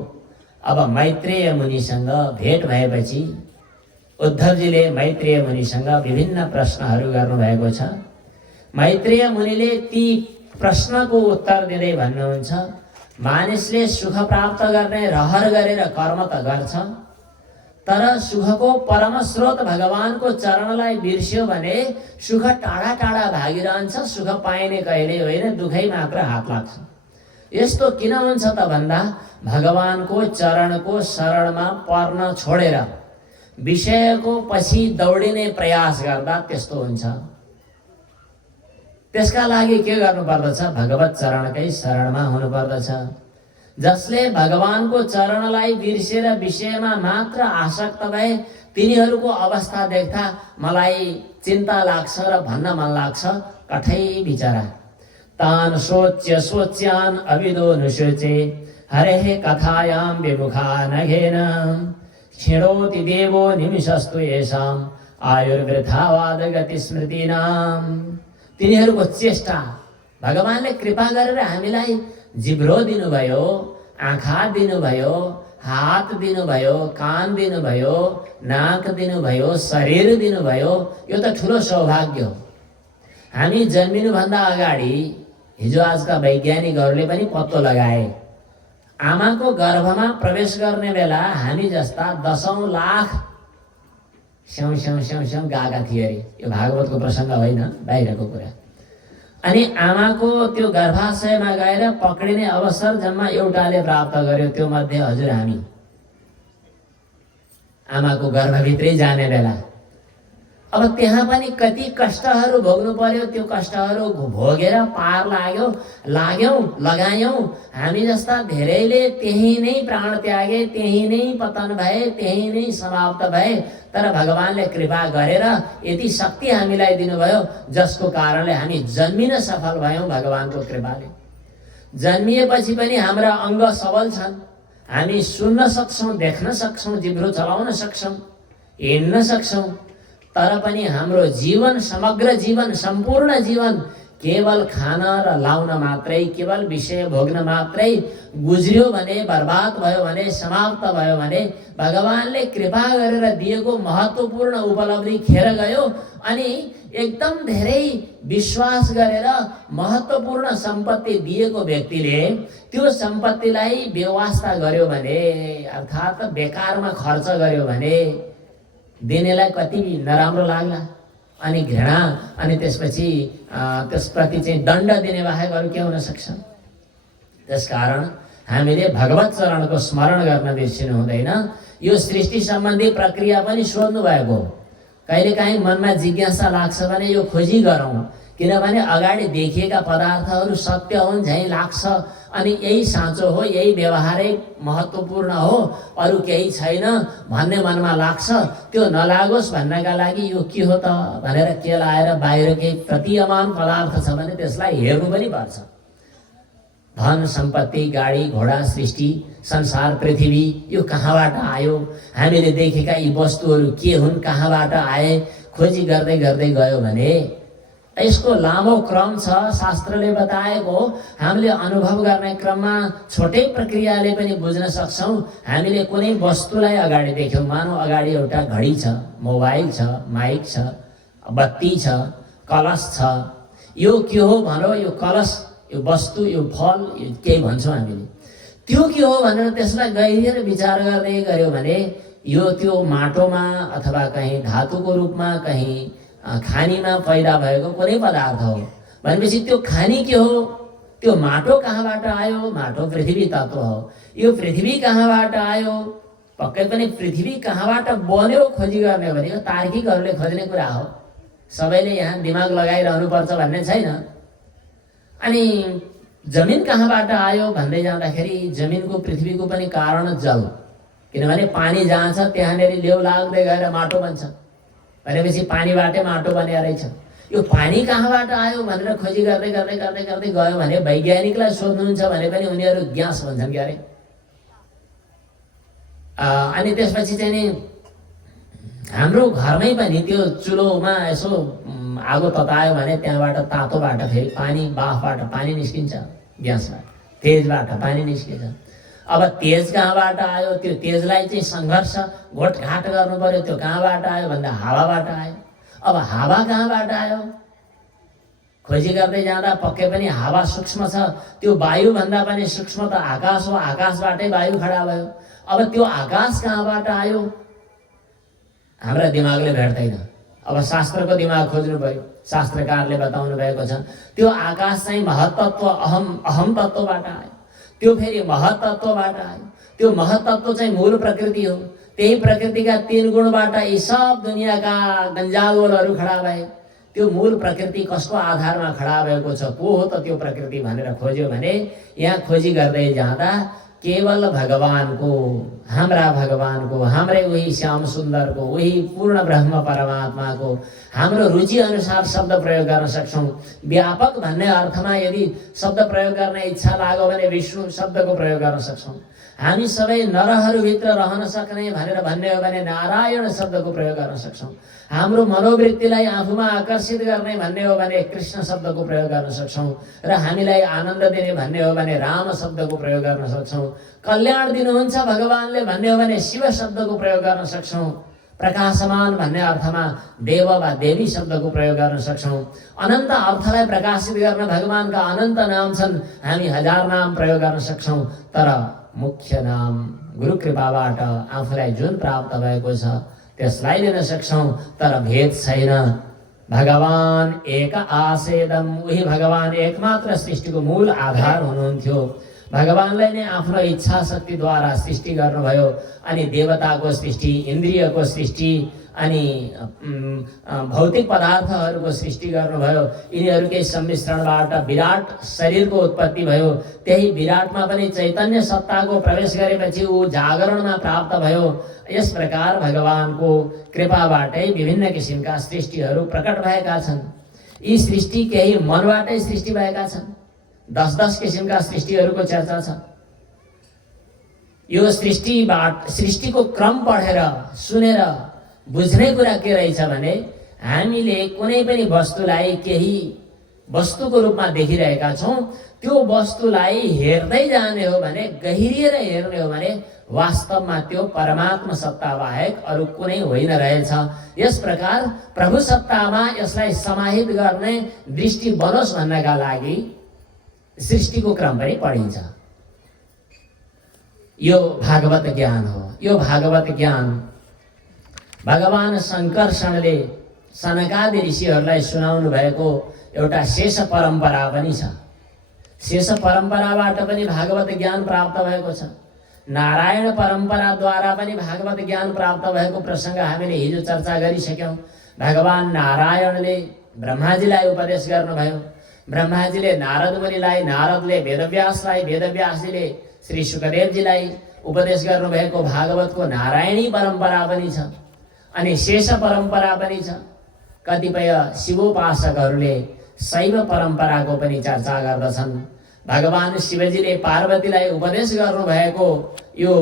अब मैत्रेय मुनिसँग भेट भएपछि उद्धवजीले मैत्रेय मुनिसँग विभिन्न प्रश्नहरू गर्नुभएको छ। मैत्रेय मुनिले ती प्रश्नको उत्तर दिँदै भन्नुहुन्छ, मानिसले सुख प्राप्त गर्ने रहर गरेर कर्म त गर्छ, तर सुखको परम स्रोत भगवानको चरणलाई बिर्स्यो भने सुख टाढा टाढा भागिरहन्छ। सुख पाइने कहिले होइन, दुखै मात्र हात लाग्छ। यस्तो किन हुन्छ त भन्दा भगवानको चरणको शरणमा पर्न छोडेर विषयको पछि दौडिने प्रयास गर्दा त्यस्तो हुन्छ। त्यसका लागि के गर्नुपर्दछ? भगवत चरणकै शरणमा हुनुपर्दछ। जसले भगवानको चरणलाई बिर्सेर विषयमा मात्र आसक्त भए तिनीहरूको अवस्था देख्दा मलाई चिन्ता लाग्छ र भन्न मन लाग्छ, कठै बिचरा। तान सोच्य सोच्यान अविदो नुशोचे हरेः कथायां विमुखा नघेन क्षीणोति देवो निमिषस्तु येषाम् आयुर्वृथावाद गति स्मृतिनाम। तिनीहरूको चेष्टा, भगवानले कृपा गरेर हामीलाई जिब्रो दिनुभयो, आँखा दिनुभयो, हात दिनुभयो, कान दिनुभयो, नाक दिनुभयो, शरीर दिनुभयो। यो त ठुलो सौभाग्य हो। हामी जन्मिनुभन्दा अगाडि हिजो आजका वैज्ञानिकहरूले पनि पत्तो लगाए, आमाको गर्भमा प्रवेश गर्ने बेला हामी जस्ता 10औं लाख स्याउ स्याउ स्याउ स्याउ गएका थिए अरे। यो भागवतको प्रसङ्ग होइन, बाहिरको कुरा। अनि आमाको त्यो गर्भाशयमा गएर पक्रिने अवसर जम्मा एउटाले प्राप्त गर्यो, त्यो मध्ये हजुर हामी। आमाको गर्भभित्रै जाने बेला अब त्यहाँ पनि कति कष्टहरू भोग्नु पर्यो। त्यो कष्टहरू भोगेर पार लगायौँ। हामी जस्ता धेरैले त्यही नै प्राण त्यागे, त्यही नै पतन भए, त्यही नै समाप्त भए। तर भगवानले कृपा गरेर यति शक्ति हामीलाई दिनुभयो, जसको कारणले हामी जन्मिन सफल भयौँ भगवानको कृपाले। जन्मिएपछि पनि हाम्रा अङ्ग सबल छन्, हामी सुन्न सक्छौँ, देख्न सक्छौँ, जिब्रो चलाउन सक्छौँ, हिँड्न सक्छौँ। तर पनि हाम्रो जीवन, समग्र जीवन, सम्पूर्ण जीवन केवल खान र लाउन मात्रै, केवल विषय भोग्न मात्रै गुज्रियो भने, बर्बाद भयो भने, समाप्त भयो भने भगवानले कृपा गरेर दिएको महत्त्वपूर्ण उपलब्धि खेर गयो। अनि एकदम धेरै विश्वास गरेर महत्त्वपूर्ण सम्पत्ति दिएको व्यक्तिले त्यो सम्पत्तिलाई बेवास्ता गर्यो भने, अर्थात् बेकारमा खर्च गर्यो भने दिनेलाई कति नराम्रो लाग्ला। अनि घृणा, अनि त्यसपछि त्यसप्रति चाहिँ दण्ड दिने बाहेक अरू के हुन सक्छ? त्यसकारण हामीले भगवत चरणको स्मरण गर्न बिर्सिनु हुँदैन। यो सृष्टि सम्बन्धी प्रक्रिया पनि सोध्नु भएको हो। कहिलेकाहीँ मनमा जिज्ञासा लाग्छ भने यो खोजी गरौँ, किनभने अगाडि देखिएका पदार्थहरू सत्य हुन् झैँ लाग्छ। अनि यही साँचो हो, यही व्यवहारै महत्त्वपूर्ण हो, अरू केही छैन भन्ने मनमा लाग्छ। त्यो नलागोस् भन्नका लागि यो के हो त भनेर के लाएर बाहिर केही प्रतीयमान पदार्थ छ भने त्यसलाई हेर्नु पनि पर्छ। धन सम्पत्ति, गाडी घोडा, सृष्टि, संसार, पृथ्वी, यो कहाँबाट आयो? हामीले देखेका यी वस्तुहरू के हुन्, कहाँबाट आए? खोजी गर्दै गर्दै गयो भने यसको लामो क्रम छ, शास्त्रले बताएको। हामीले अनुभव गर्ने क्रममा छोटै प्रक्रियाले पनि बुझ्न सक्छौँ। हामीले कुनै वस्तुलाई अगाडि देख्यौँ, मानौ अगाडि एउटा घडी छ, मोबाइल छ, माइक छ, बत्ती छ, कलश छ। यो के हो भनौँ? यो कलश, यो वस्तु, यो फल, यो केही भन्छौँ हामीले। त्यो के हो भनेर त्यसलाई गहिरिएर विचार गर्दै गऱ्यो भने यो त्यो माटोमा अथवा कहीँ धातुको रूपमा, कहीँ खानीमा पैदा भएको कुनै पदार्थ हो भनेपछि त्यो खानी के हो? त्यो माटो कहाँबाट आयो? माटो पृथ्वी तत्त्व हो। यो पृथ्वी कहाँबाट आयो? पक्कै पनि पृथ्वी कहाँबाट बन्यो खोजी गर्ने भनेको तार्किकहरूले खोज्ने कुरा हो। सबैले यहाँ दिमाग लगाइरहनुपर्छ भन्ने छैन। अनि जमिन कहाँबाट आयो भन्दै जाँदाखेरि जमिनको, पृथ्वीको पनि कारण जल, किनभने पानी जहाँ छ त्यहाँनिर लेउ लाग्दै गएर माटो बन्छ भनेपछि पानीबाटै माटो बने रहेछ। यो पानी कहाँबाट आयो भनेर खोजी गर्दै गर्दै गर्दै गर्दै गयो भने वैज्ञानिकलाई सोध्नुहुन्छ भने पनि उनीहरू ग्यास भन्छन् क्या अरे। अनि त्यसपछि चाहिँ नि हाम्रो घरमै पनि त्यो चुलोमा यसो आगो ततायो भने त्यहाँबाट तातोबाट फेरि पानी, बाफबाट पानी निस्किन्छ, ग्यासबाट तेजबाट पानी निस्किन्छ। अब तेज कहाँबाट आयो? त्यो तेजलाई चाहिँ सङ्घर्ष घोटघाट गर्नु पर्यो। त्यो कहाँबाट आयो भन्दा हावाबाट आयो। अब हावा कहाँबाट आयो? खोजी गर्दै जाँदा पक्कै पनि हावा सूक्ष्म छ, त्यो वायुभन्दा पनि सूक्ष्म त आकाश हो, आकाशबाटै वायु खडा भयो। अब त्यो आकाश कहाँबाट आयो? हाम्रा दिमागले भेट्दैन। अब शास्त्रको दिमाग खोज्नु पर्यो। शास्त्रकारले बताउनु भएको छ त्यो आकाश चाहिँ महत्त्व, अहम तत्त्वबाट आयो। त्यो फेरि महत्त्वबाट आयो। त्यो महत्त्व चाहिँ मूल प्रकृति हो। त्यही प्रकृतिका 3 गुणबाट यी सब दुनियाँका गन्जागोलहरू खडा भए। त्यो मूल प्रकृति कसको आधारमा खडा भएको छ, को हो त त्यो प्रकृति भनेर खोज्यो भने यहाँ खोजी गर्दै जाँदा केवल भगवानको, हाम्रा भगवानको, हाम्रै उही श्याम सुन्दरको, उही पूर्ण ब्रह्म परमात्माको हाम्रो रुचि अनुसार शब्द प्रयोग गर्न सक्छौँ। व्यापक भन्ने अर्थमा यदि शब्द प्रयोग गर्ने इच्छा लाग्यो भने विष्णु शब्दको प्रयोग गर्न सक्छौँ। हामी सबै नरहरूभित्र रहन सक्ने भनेर भन्ने हो भने नारायण शब्दको प्रयोग गर्न सक्छौँ। हाम्रो मनोवृत्तिलाई आफूमा आकर्षित गर्ने भन्ने हो भने कृष्ण शब्दको प्रयोग गर्न सक्छौँ र हामीलाई आनन्द दिने भन्ने हो भने राम शब्दको प्रयोग गर्न सक्छौँ। कल्याण दिनुहुन्छ भगवानले भन्ने हो भने शिव शब्दको प्रयोग गर्न सक्छौँ। प्रकाशमान भन्ने अर्थमा देव वा देवी शब्दको प्रयोग गर्न सक्छौँ। अनन्त अर्थलाई प्रकाशित गर्न भगवानका अनन्त नाम छन्, हामी हजार नाम प्रयोग गर्न सक्छौँ। तर मुख्य नाम गुरु कृपाबाट आफूलाई जुन प्राप्त भएको छ त्यसलाई लिन सक्छौँ। तर भेद छैन। भगवान एक आसेदम, उही भगवान एकमात्र सृष्टिको मूल आधार हुनुहुन्थ्यो। भगवानलाई नै आफ्नो इच्छा शक्तिद्वारा सृष्टि गर्नुभयो। अनि देवताको सृष्टि, इन्द्रियको सृष्टि अनि भौतिक पदार्थहरूको सृष्टि गर्नुभयो। यिनीहरूकै सम्मिश्रणबाट विराट शरीरको उत्पत्ति भयो। त्यही विराटमा पनि चैतन्य सत्ताको प्रवेश गरेपछि ऊ जागरणमा प्राप्त भयो। यस प्रकार भगवानको कृपाबाटै विभिन्न किसिमका सृष्टिहरू प्रकट भएका छन्। यी सृष्टि केही मनबाटै सृष्टि भएका छन्। 10-10 किसिमका सृष्टिहरूको चर्चा छ। यो सृष्टिको क्रम पढेर सुनेर बुझ्ने कुरा के रहेछ भने हामीले कुनै पनि वस्तुलाई केही वस्तुको रूपमा देखिरहेका छौँ। त्यो वस्तुलाई हेर्दै जाने हो भने, गहिरिएर हेर्ने हो भने वास्तवमा त्यो परमात्मा सत्ता बाहेक अरू कुनै होइन रहेछ। यस प्रकार प्रभु सत्तामा यसलाई समाहित गर्ने दृष्टि बनोस् भन्नका लागि सृष्टिको क्रम पनि पढिन्छ। यो भागवत ज्ञान हो। यो भागवत ज्ञान भगवान शङ्कर्षणले सनकादि ऋषिहरूलाई सुनाउनु भएको एउटा शेष परम्परा पनि छ। शेष परम्पराबाट पनि भागवत ज्ञान प्राप्त भएको छ। नारायण परम्पराद्वारा पनि भागवत ज्ञान प्राप्त भएको प्रसङ्ग हामीले हिजो चर्चा गरिसक्यौँ। भगवान नारायणले ब्रह्माजीलाई उपदेश गर्नुभयो। ब्रह्माजीले नारद मुनिलाई, नारदले वेदव्यासलाई, वेदव्यासजीले श्री सुखदेवजीलाई उपदेश गर्नुभएको भागवतको नारायणी परम्परा पनि छ अनि शेष परम्परा पनि छ। कतिपय शिवोपासकहरूले शैव परम्पराको पनि चर्चा गर्दछन्। भगवान शिवजीले पार्वतीलाई उपदेश गर्नुभएको यो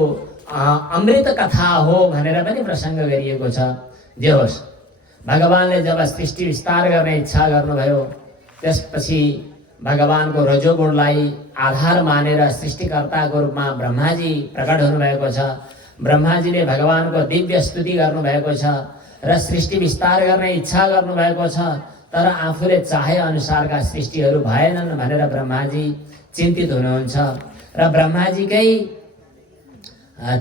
अमृत कथा हो भनेर पनि प्रसङ्ग गरिएको छ। जे होस्, भगवानले जब सृष्टि विस्तार गर्ने इच्छा गर्नुभयो त्यसपछि भगवानको रजोगुणलाई आधार मानेर सृष्टिकर्ताको रूपमा ब्रह्माजी प्रकट हुनुभएको छ। ब्रह्माजीले भगवानको दिव्य स्तुति गर्नुभएको छ र सृष्टि विस्तार गर्ने इच्छा गर्नुभएको छ। तर आफूले चाहे अनुसारका सृष्टिहरू भएनन् भनेर ब्रह्माजी चिन्तित हुनुहुन्छ र ब्रह्माजीकै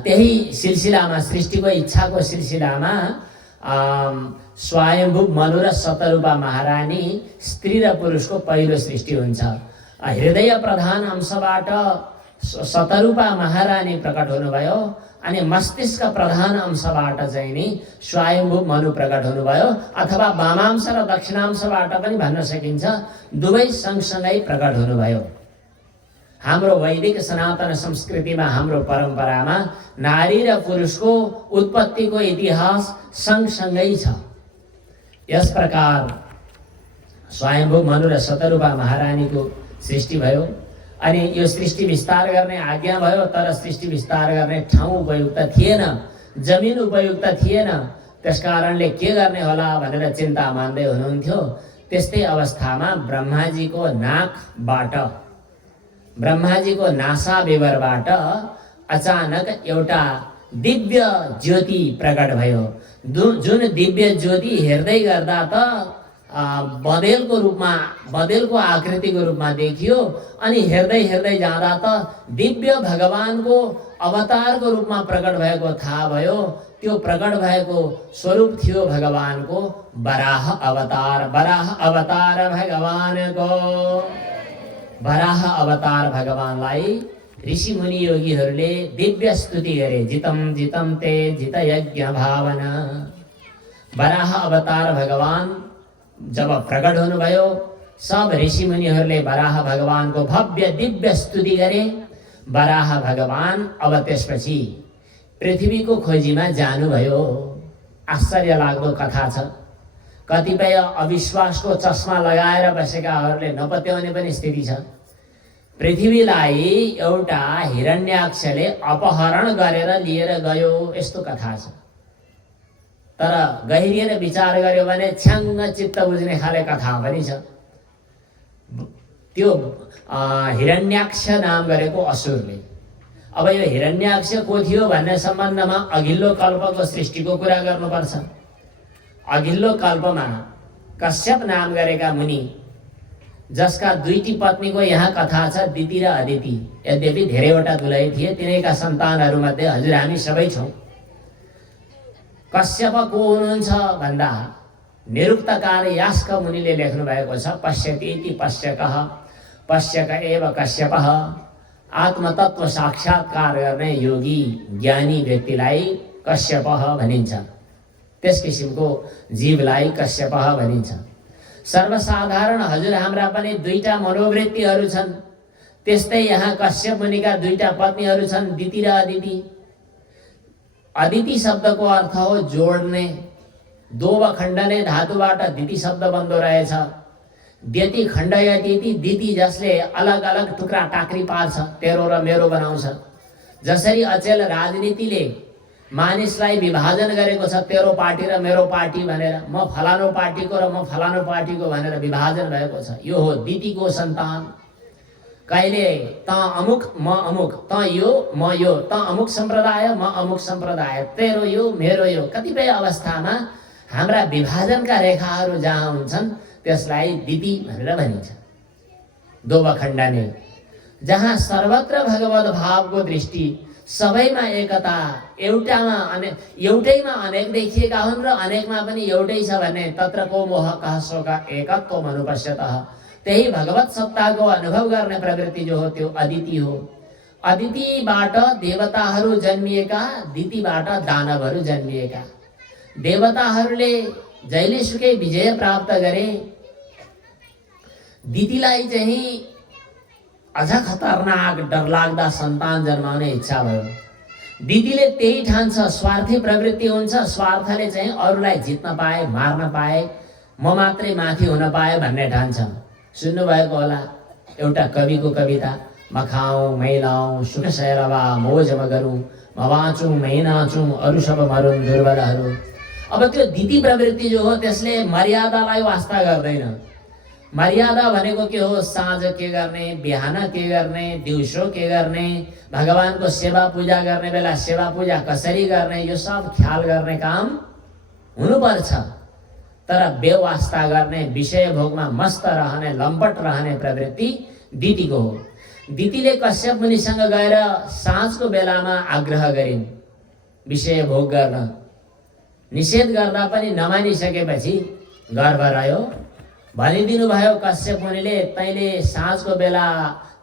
त्यही सिलसिलामा, सृष्टिको इच्छाको सिलसिलामा स्वयम्भू मनु र शतरूपा महारानी स्त्री र पुरुषको पहिलो सृष्टि हुन्छ। हृदय प्रधान अंशबाट शतरूपा महारानी प्रकट हुनुभयो अनि मस्तिष्क प्रधान अंशबाट चाहिँ नि स्वयम्भू मनु प्रकट हुनुभयो। अथवा वामांश र दक्षिणांशबाट पनि भन्न सकिन्छ, दुवै सँगसँगै प्रकट हुनुभयो। हाम्रो वैदिक सनातन संस्कृतिमा, हाम्रो परम्परामा नारी र पुरुषको उत्पत्तिको इतिहास सँगसँगै छ। यस प्रकार स्वयम्भू मनु र शतरूपा महारानीको सृष्टि भयो अनि यो सृष्टि विस्तार गर्ने आज्ञा भयो। तर सृष्टि विस्तार गर्ने ठाउँ उपयुक्त थिएन, जमिन उपयुक्त थिएन। त्यसकारणले के गर्ने होला भनेर चिन्ता मान्दै हुनुहुन्थ्यो। त्यस्तै अवस्थामा ब्रह्माजीको नाकबाट, ब्रह्माजीको नासा बेगरबाट अचानक एउटा दिव्य ज्योति प्रकट भयो। जुन दिव्य ज्योति हेर्दै गर्दा त बँदेलको रूपमा, बँदेलको आकृतिको रूपमा देखियो अनि हेर्दै हेर्दै जाँदा त दिव्य भगवानको अवतारको रूपमा प्रकट भएको थाहा भयो। त्यो प्रकट भएको स्वरूप थियो भगवानको वराह अवतार। वराह अवतार भगवानको, वराह अवतार भगवानलाई ऋषि मुनि योगीहरूले दिव्य स्तुति गरे। जितम जितम ते जित यज्ञ भावना। वराह अवतार भगवान जब प्रकट हुनुभयो सब ऋषि मुनिहरूले वराह भगवानको भव्य दिव्य स्तुति गरे। वराह भगवान अब त्यसपछि पृथ्वीको खोजीमा जानुभयो। आश्चर्य लाग्दो कथा छ। कतिपय अविश्वासको चस्मा लगाएर बसेकाहरूले नपत्याउने पनि स्थिति छ। पृथ्वीलाई एउटा हिरण्याक्षले अपहरण गरेर लिएर गयो यस्तो कथा छ। तर गहिरिएर विचार गर्यो भने छ्याङ्ग चित्त बुझ्ने खाले कथा पनि छ। त्यो हिरण्याक्ष नाम गरेको असुरले। अब यो हिरण्याक्ष को थियो भन्ने सम्बन्धमा अघिल्लो कल्पको सृष्टिको कुरा गर्नुपर्छ। अघिल्लो कल्पमा कश्यप नाम गरेका मुनि, जसका दुईटी पत्नीको यहाँ कथा छ, दिति र अदिति। यद्यपि धेरैवटा दुलै थिए, तिनैका सन्तानहरूमध्ये हजुर हामी सबै छौँ। कश्यप को हुनुहुन्छ भन्दा निरुक्तकार यास्क मुनिले लेख्नु भएको छ, पश्यति इति पश्यकः, पश्यक एव कश्यपः। आत्मतत्व साक्षात्कार गर्ने योगी ज्ञानी व्यक्तिलाई कश्यपः भनिन्छ। त्यस किसिमको जीवलाई कश्यपः भनिन्छ। सर्वसाधारण हजुर हाम्रा पनि दुईटा मनोवृत्तिहरू छन्। त्यस्तै यहाँ कश्यप मुनिका दुईटा पत्नीहरू छन्, दिति र अदिति। अदिति शब्दको अर्थ हो जोड्ने। दोव खण्डने धातुबाट दिति शब्द बन्दो रहेछ। द्यति खण्डयति दिति, जसले अलग अलग टुक्रा टाक्री पार्छ, तेरो र मेरो बनाउँछ। जसरी अचेल राजनीतिले मानिसलाई विभाजन गरेको छ, तेरो पार्टी र मेरो पार्टी भनेर, म फलानो पार्टीको र म फलानो पार्टीको भनेर विभाजन भएको छ। यो हो दितिको सन्तान। कहिले त अमुक म अमुक, त यो म यो, त अमुक सम्प्रदाय म अमुक सम्प्रदाय, तेरो यो मेरो यो। कतिपय अवस्थामा हाम्रा विभाजनका रेखाहरू जहाँ हुन्छन् त्यसलाई दिति भनेर भनिन्छ। दोवखण्डने, जहाँ सर्वत्र भगवत भावको दृष्टि, सबैमा एकता, एउटैमा अनेक देखिएका हुन् र अनेकमा पनि एउटै छ भने तत्र को मोह कः शोक एकत्वम अनुपश्यतः। त्यही भगवत सत्ताको अनुभव गर्ने प्रवृत्ति जो हो त्यो अदिति हो। अदितिबाट देवताहरू जन्मिएका, दितिबाट दानवहरू जन्मिएका। देवताहरूले जहिलेसुकै विजय प्राप्त गरे, दितिलाई चाहिँ अझ खतरनाक डरलाग्दा सन्तान जन्माउने इच्छा भयो। दिदीले त्यही ठान्छ, स्वार्थी प्रवृत्ति हुन्छ। स्वार्थले चाहिँ अरूलाई जित्न पाए, मार्न पाए, म मात्रै माथि हुन पाए भन्ने ठान्छ। सुन्नुभएको होला एउटा कविको कविता, म खाऊँ मै लाऊँ सुख सैरवा मोज म गरौँ, म बाँचौँ मै नाचौँ अरू सब मरुन् दुर्बलहरू। अब त्यो दिति प्रवृत्ति जो हो त्यसले मर्यादालाई वास्ता गर्दैन। मर्यादा भनेको के हो? साँझ के गर्ने, बिहान के गर्ने, दिउँसो के गर्ने, भगवानको सेवा पूजा गर्ने बेला सेवा पूजा कसरी गर्ने, यो सब ख्याल गर्ने काम हुनुपर्छ। तर बेवास्ता गर्ने, विषय भोगमा मस्त रहने, लम्पट रहने प्रवृत्ति दितिको हो। दितिले कश्यप मुनिसँग गएर साँझको बेलामा आग्रह गरिन् विषय भोग गर्न। निषेध गर्दा पनि नमानिसकेपछि गर्व रह्यो। भनिदिनु भयो कश्यप मुनिले, तैँले साँझको बेला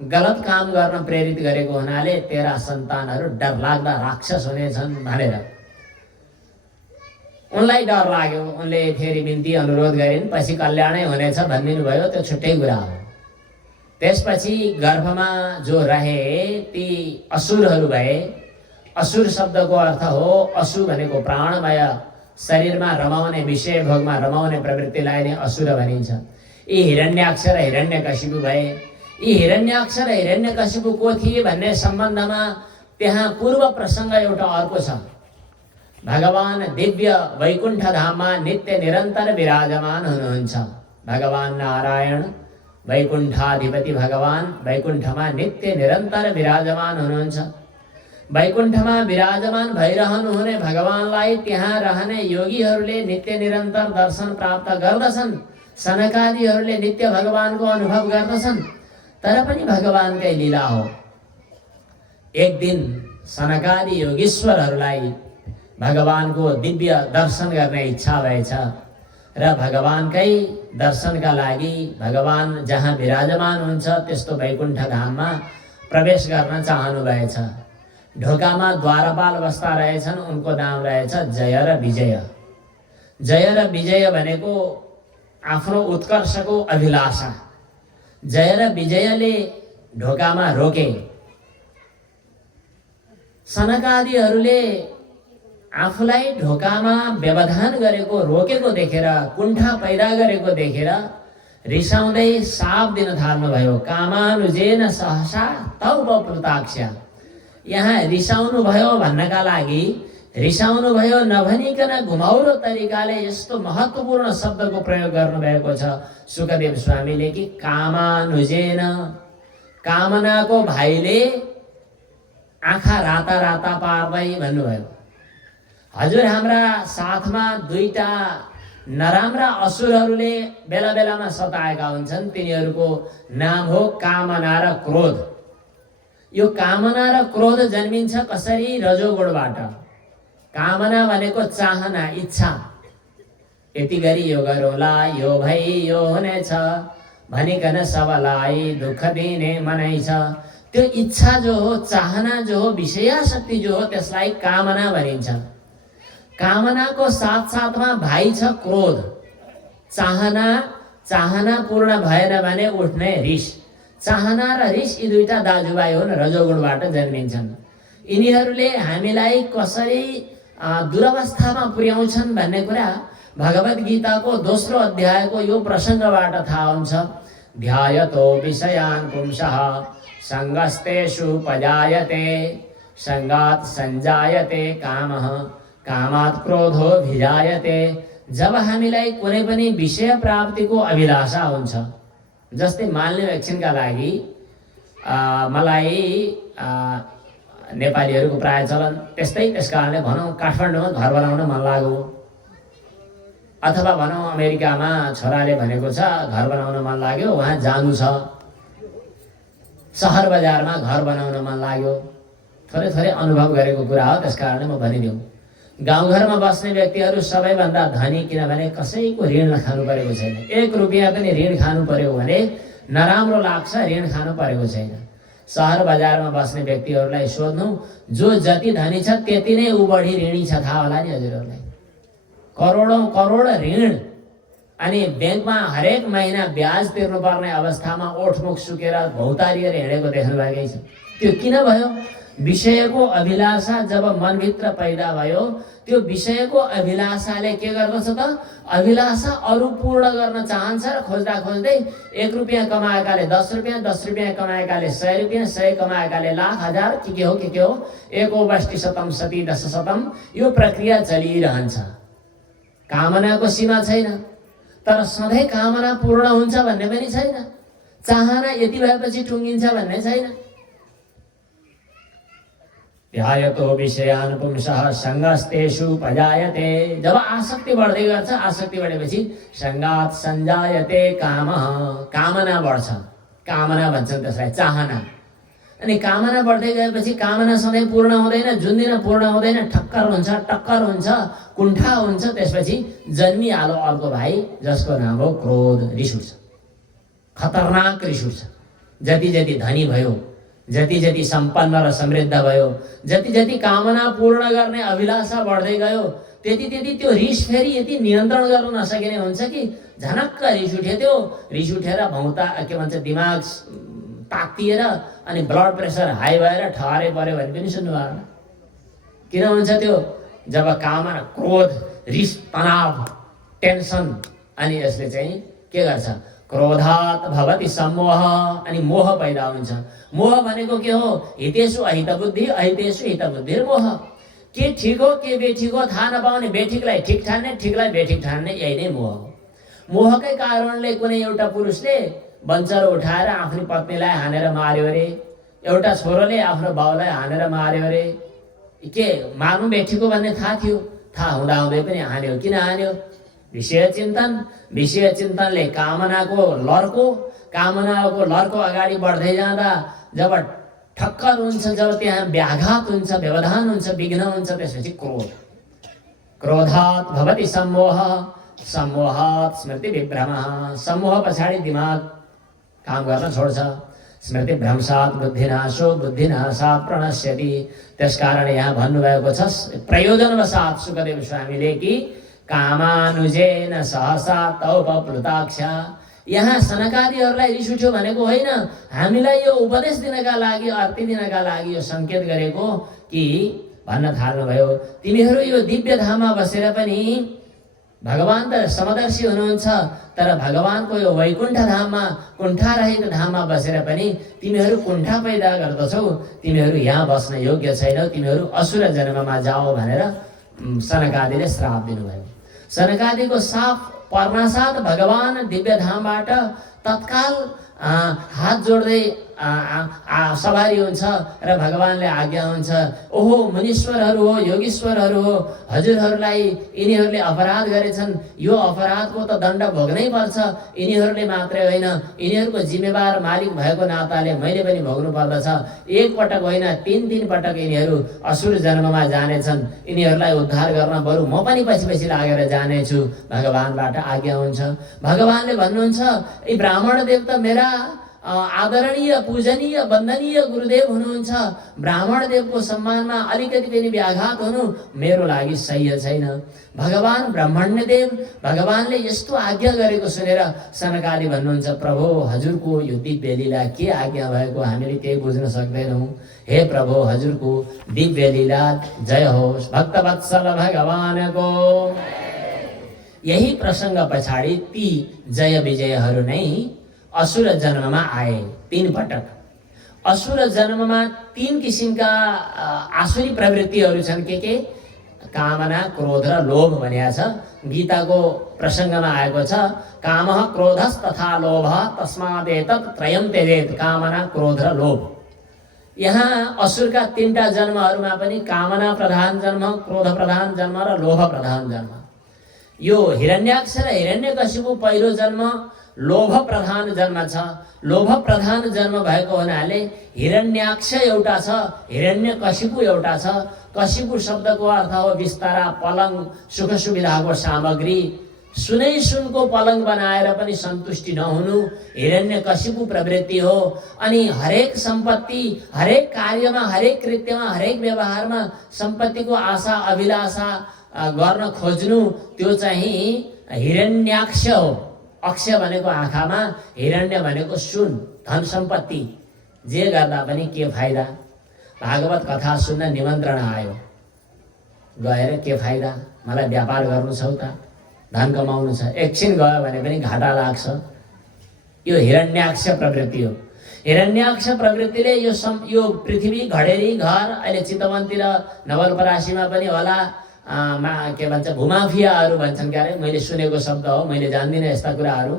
गलत काम गर्न प्रेरित गरेको हुनाले तेरा सन्तानहरू डरलाग्दा राक्षस हुनेछन् भनेर। उनलाई डर लाग्यो। उनले फेरि बिन्ती अनुरोध गरिन्, पछि कल्याणै हुनेछ भनिदिनु भयो, त्यो छुट्टै कुरा हो। त्यसपछि गर्भमा जो रहे ती असुरहरू भए। असुर शब्दको अर्थ हो, असु भनेको प्राणमय, शरीरमा रमाउने, विषय भोगमा रमाउने प्रवृत्तिलाई नै असुर भनिन्छ। यी हिरण्याक्ष र हिरण्यकशिपु भए। यी हिरण्याक्ष र हिरण्यकशिपु को थिए भन्ने सम्बन्धमा त्यहाँ पूर्व प्रसङ्ग एउटा अर्को छ। भगवान दिव्य वैकुण्ठ धाममा नित्य निरन्तर विराजमान हुनुहुन्छ। भगवान नारायण वैकुण्ठाधिपति भगवान वैकुण्ठमा नित्य निरन्तर विराजमान हुनुहुन्छ। वैकुण्ठमा विराजमान भइरहनु हुने भगवानलाई त्यहाँ रहने योगीहरूले नित्य निरन्तर दर्शन प्राप्त गर्दछन्। सनकादिहरूले नित्य भगवानको अनुभव गर्दछन्। तर पनि भगवानकै लीला हो। एक दिन सनकादि योगीश्वरहरूलाई भगवानको दिव्य दर्शन गर्ने इच्छा भएछ र भगवानकै दर्शनका लागि भगवान जहाँ विराजमान हुन्छ त्यस्तो वैकुण्ठ धाममा प्रवेश गर्न चाहनु भएछ। ढोकामा द्वारपाल बस्दा रहेछन्, उनको नाम रहेछ जय र विजय। जय र विजय भनेको आफ्नो उत्कर्षको अभिलाषा जय र विजयले ढोकामा रोके। सनकादिहरूले आफूलाई ढोकामा व्यवधान गरेको रोकेको देखेर कुण्ठा पैदा गरेको देखेर रिसाउँदै साप दिन थाल्नुभयो। कामानुजेन सहसा तौ बप्लुताक्ष। यहाँ रिसाउनु भयो भन्नका लागि रिसाउनु भयो नभनिकन घुमाउरो तरिकाले यस्तो महत्त्वपूर्ण शब्दको प्रयोग गर्नुभएको छ सुखदेव स्वामीले कि कामानुजेन, कामनाको भाइले आँखा राता राता पार्दै भन्नुभयो। हजुर हाम्रा साथमा दुईटा नराम्रा असुरहरूले बेला बेलामा सताएका हुन्छन्। तिनीहरूको नाम हो कामना र क्रोध। यो कामना र क्रोध जन्मिन्छ कसरी? रजोगुणबाट। कामना भनेको चाहना, इच्छा। यति गरी यो गरौँला, यो भई यो हुनेछ भनिकन सबलाई दुःख दिने मनै छ। त्यो इच्छा जो हो, चाहना जो हो, विषयाशक्ति जो हो, त्यसलाई कामना भनिन्छ। कामनाको साथसाथमा भाइ छ क्रोध। चाहना पूर्ण भएन भने उठ्ने रिस। चाहना र रिस यी दुईटा दाजुभाइ हुन्, रजोगुणबाट जन्मिन्छन्। यिनीहरूले हामीलाई कसरी दुरवस्थामा पुर्याउँछन् भन्ने कुरा भगवत गीताको दोस्रो अध्यायको यो प्रसङ्गबाट थाहा हुन्छ। ध्यायतो विषयान् पुंसः सङ्गस्तेषु पजायते सङ्गात् सञ्जायते कामः कामात् क्रोधो भिजायते। जब हामीलाई कुनै पनि विषय प्राप्तिको अभिलाषा हुन्छ, जस्तै मान्ने एकछिनका लागि मलाई नेपालीहरूको प्राय चलन त्यस्तै, त्यस कारणले भनौँ काठमाडौँमा घर बनाउन मन लाग्यो, अथवा भनौँ अमेरिकामा छोराले भनेको छ घर बनाउन मन लाग्यो, वहाँ जानु छ। सहर बजारमा घर बनाउन मन लाग्यो, थोरै थोरै अनुभव गरेको कुरा हो, त्यस कारणले म भनिदिउँ। गाउँघरमा बस्ने व्यक्तिहरू सबैभन्दा धनी, किनभने कसैको ऋण खानु परेको छैन। 1 रुपियाँ पनि ऋण खानु पर्यो भने नराम्रो लाग्छ, ऋण खानु परेको छैन। सहर बजारमा बस्ने व्यक्तिहरूलाई सोध्नु, जो जति धनी छ त्यति नै ऊ बढी ऋणी छ, थाहा होला नि हजुरहरूलाई। करोडौँ करोड ऋण, अनि ब्याङ्कमा हरेक महिना ब्याज तिर्नुपर्ने अवस्थामा ओठमुख सुकेर भौतारिएर हिँडेको देख्नुभएकै छ। त्यो किन भयो? विषयको अभिलाषा जब मनभित्र पैदा भयो, त्यो विषयको अभिलाषाले के गर्दछ त? अभिलाषा अरू पूर्ण गर्न चाहन्छ र खोज्दा खोज्दै 1 रुपियाँ कमाएकाले 10 रुपियाँ, 10 रुपियाँ कमाएकाले 100 रुपियाँ, 100 कमाएकाले लाख, हजार, के हो। एको वष्टि शतम सती 10 शतम, यो प्रक्रिया चलिरहन्छ। कामनाको सीमा छैन, तर सधैँ कामना पूर्ण हुन्छ भन्ने पनि छैन। चाहना यति भएपछि टुङ्गिन्छ भन्ने छैन। ध्यायतो विषयान् पुंसः सङ्गस्तेषु पजायते। जब आसक्ति बढ्दै गर्छ, आसक्ति बढेपछि सङ्गात् सञ्जायते कामः, कामना बढ्छ। कामना भन्छन् त्यसलाई, चाहना। अनि कामना बढ्दै गएपछि कामना सधैँ पूर्ण हुँदैन। जुन दिन पूर्ण हुँदैन टक्कर हुन्छ, कुण्ठा हुन्छ। त्यसपछि जन्मिहाल्यो अर्को भाइ, जसको नाम हो क्रोध, रिस उठ्छ, खतरनाक रिस उठ्छ। जति जति धनी भयो, जति जति सम्पन्न र समृद्ध भयो, जति जति कामना पूर्ण गर्ने अभिलाषा बढ्दै गयो, त्यति त्यति त्यो रिस फेरि यति नियन्त्रण गर्न नसकिने हुन्छ कि झनक्क रिस उठ्यो। त्यो रिस उठेर भौता के भन्छ दिमाग तातिएर अनि ब्लड प्रेसर हाई भएर ठहरै पर्यो भने पनि सुन्नुभयो। किन हुन्छ त्यो? जब कामना, क्रोध, रिस, तनाव, टेन्सन, अनि यसले चाहिँ के गर्छ? क्रोधात् भवति सम्मोह, अनि मोह पैदा हुन्छ। मोह भनेको के हो? हितेषु अहित बुद्धि, अहितेषु हित बुद्धिर्मोह। के ठिक हो के बेठिक हो थाहा नपाउने, बेठिकलाई ठिक ठान्ने, ठिकलाई बेठिक ठान्ने, यही नै मोह हो। मोहकै कारणले कुनै एउटा पुरुषले बन्चर उठाएर आफ्नो पत्नीलाई हानेर मार्यो अरे, एउटा छोरोले आफ्नो बाउलाई हानेर मार्यो अरे। के मार्नु बेठिको भन्ने थाहा थियो? थाहा हुँदाहुँदै पनि हान्यो। किन हान्यो? विषय चिन्तनले कामनाको लर्को अगाडि बढ्दै जाँदा जब ठक्कर हुन्छ, जब त्यहाँ व्याघात हुन्छ, व्यवधान हुन्छ, विघ्न हुन्छ, त्यसपछि क्रोधात् भवति सम्मोह, सम्मोहात् स्मृति विभ्रमः। सम्मोह पछाडि दिमाग काम गर्न छोड्छ। स्मृति भ्रंशात् बुद्धिनाशो, बुद्धिनाशात् प्रणश्यति। त्यसकारण यहाँ भन्नुभएको छ प्रयोजनवशात् सुखदेव स्वामीले कि कामानुजेन सहसा तौपप्लुताक्ष। यहाँ सनकादिहरूलाई रिस उठ्यो भनेको होइन, हामीलाई यो उपदेश दिनका लागि, अर्ती दिनका लागि यो सङ्केत गरेको कि भन्न थाल्नुभयो तिमीहरू यो दिव्य धाममा बसेर पनि भगवान त समदर्शी हुनुहुन्छ, तर भगवानको यो वैकुण्ठ धाममा कुण्ठा रहित धाममा बसेर पनि तिमीहरू कुण्ठा पैदा गर्दछौ, तिमीहरू यहाँ बस्न योग्य छैनौ, तिमीहरू असुर जन्ममा जाओ भनेर सनकादिले श्राप दिनुभयो। सनकादिको साप पर्नासाथ भगवान दिव्य धामबाट तत्काल हात जोड्दै सवारी हुन्छ र भगवानले आज्ञा हुन्छ, ओहो मुनीश्वरहरू हो, योगीश्वरहरू हो, हजुरहरूलाई यिनीहरूले अपराध गरेछन्, यो अपराधको त दण्ड भोग्नै पर्छ। यिनीहरूले मात्रै होइन, यिनीहरूको जिम्मेवार मालिक भएको नाताले मैले पनि भोग्नु पर्दछ। एक पटक होइन, 3 पटक यिनीहरू असुर जन्ममा जानेछन्, यिनीहरूलाई उद्धार गर्न बरु म पनि पछि पछि लागेर जानेछु। भगवानबाट आज्ञा हुन्छ। भगवानले भन्नुहुन्छ यी ब्राह्मण देव त मेरा आदरणीय पूजनीय वन्दनीय गुरुदेव हुनुहुन्छ, ब्राह्मण देवको सम्मानमा अलिकति पनि व्याघात हुनु मेरो लागि सह्य छैन। भगवान ब्रह्मण्य देव भगवानले यस्तो आज्ञा गरेको सुनेर सनकादि भन्नुहुन्छ, प्रभु हजुरको यो दिव्य लीला के आज्ञा भएको हामीले केही बुझ्न सक्दैनौँ। हे प्रभु हजुरको दिव्य लीला जय होस्, भक्तवत्सल भगवानको। यही प्रसङ्ग पछाडि ती जय विजयहरू नै असुर जन्ममा आए 3 पटक। असुर जन्ममा 3 किसिमका आसुरी प्रवृत्तिहरू छन्। के कामना, क्रोध र लोभ भनिएको छ। गीताको प्रसङ्गमा आएको छ, कामः क्रोधस् तथा लोभः तस्मादेतत् त्रयं त्यजेत्। कामना, क्रोध र लोभ। यहाँ असुरका 3टा जन्महरूमा पनि कामना प्रधान जन्म, क्रोध प्रधान जन्म र लोभ प्रधान जन्म। यो हिरण्याक्ष र हिरण्यकशिपु पहिलो जन्म लोभ प्रधान जन्म छ। लोभ प्रधान जन्म भएको हुनाले हिरण्याक्ष एउटा छ, हिरण्यकशिपु एउटा छ। कशिपु शब्दको अर्थ हो बिस्तारा, पलङ, सुख सुविधाको सामग्री। सुनै सुनको पलङ बनाएर पनि सन्तुष्टि नहुनु हिरण्यकशिपु प्रवृत्ति हो। अनि हरेक सम्पत्ति, हरेक कार्यमा, हरेक कृत्यमा, हरेक व्यवहारमा सम्पत्तिको आशा अभिलाषा गर्न खोज्नु त्यो चाहिँ हिरण्याक्ष हो। अक्षय भनेको आँखामा, हिरण्य भनेको सुन, धन सम्पत्ति। जे गर्दा पनि के फाइदा। भागवत कथा सुन्न निमन्त्रण आयो, गएर के फाइदा, मलाई व्यापार गर्नु छ त, धन कमाउनु छ, एकछिन गयो भने पनि घाटा लाग्छ। यो हिरण्याक्ष प्रवृत्ति हो। हिरण्याक्ष प्रवृत्तिले यो पृथ्वी घडेरी घर, अहिले चितवनतिर नवलपरासीमा पनि होला के भन्छ भूमाफियाहरू भन्छन् क्यारे, मैले सुनेको शब्द हो, मैले जान्दिनँ यस्ता कुराहरू।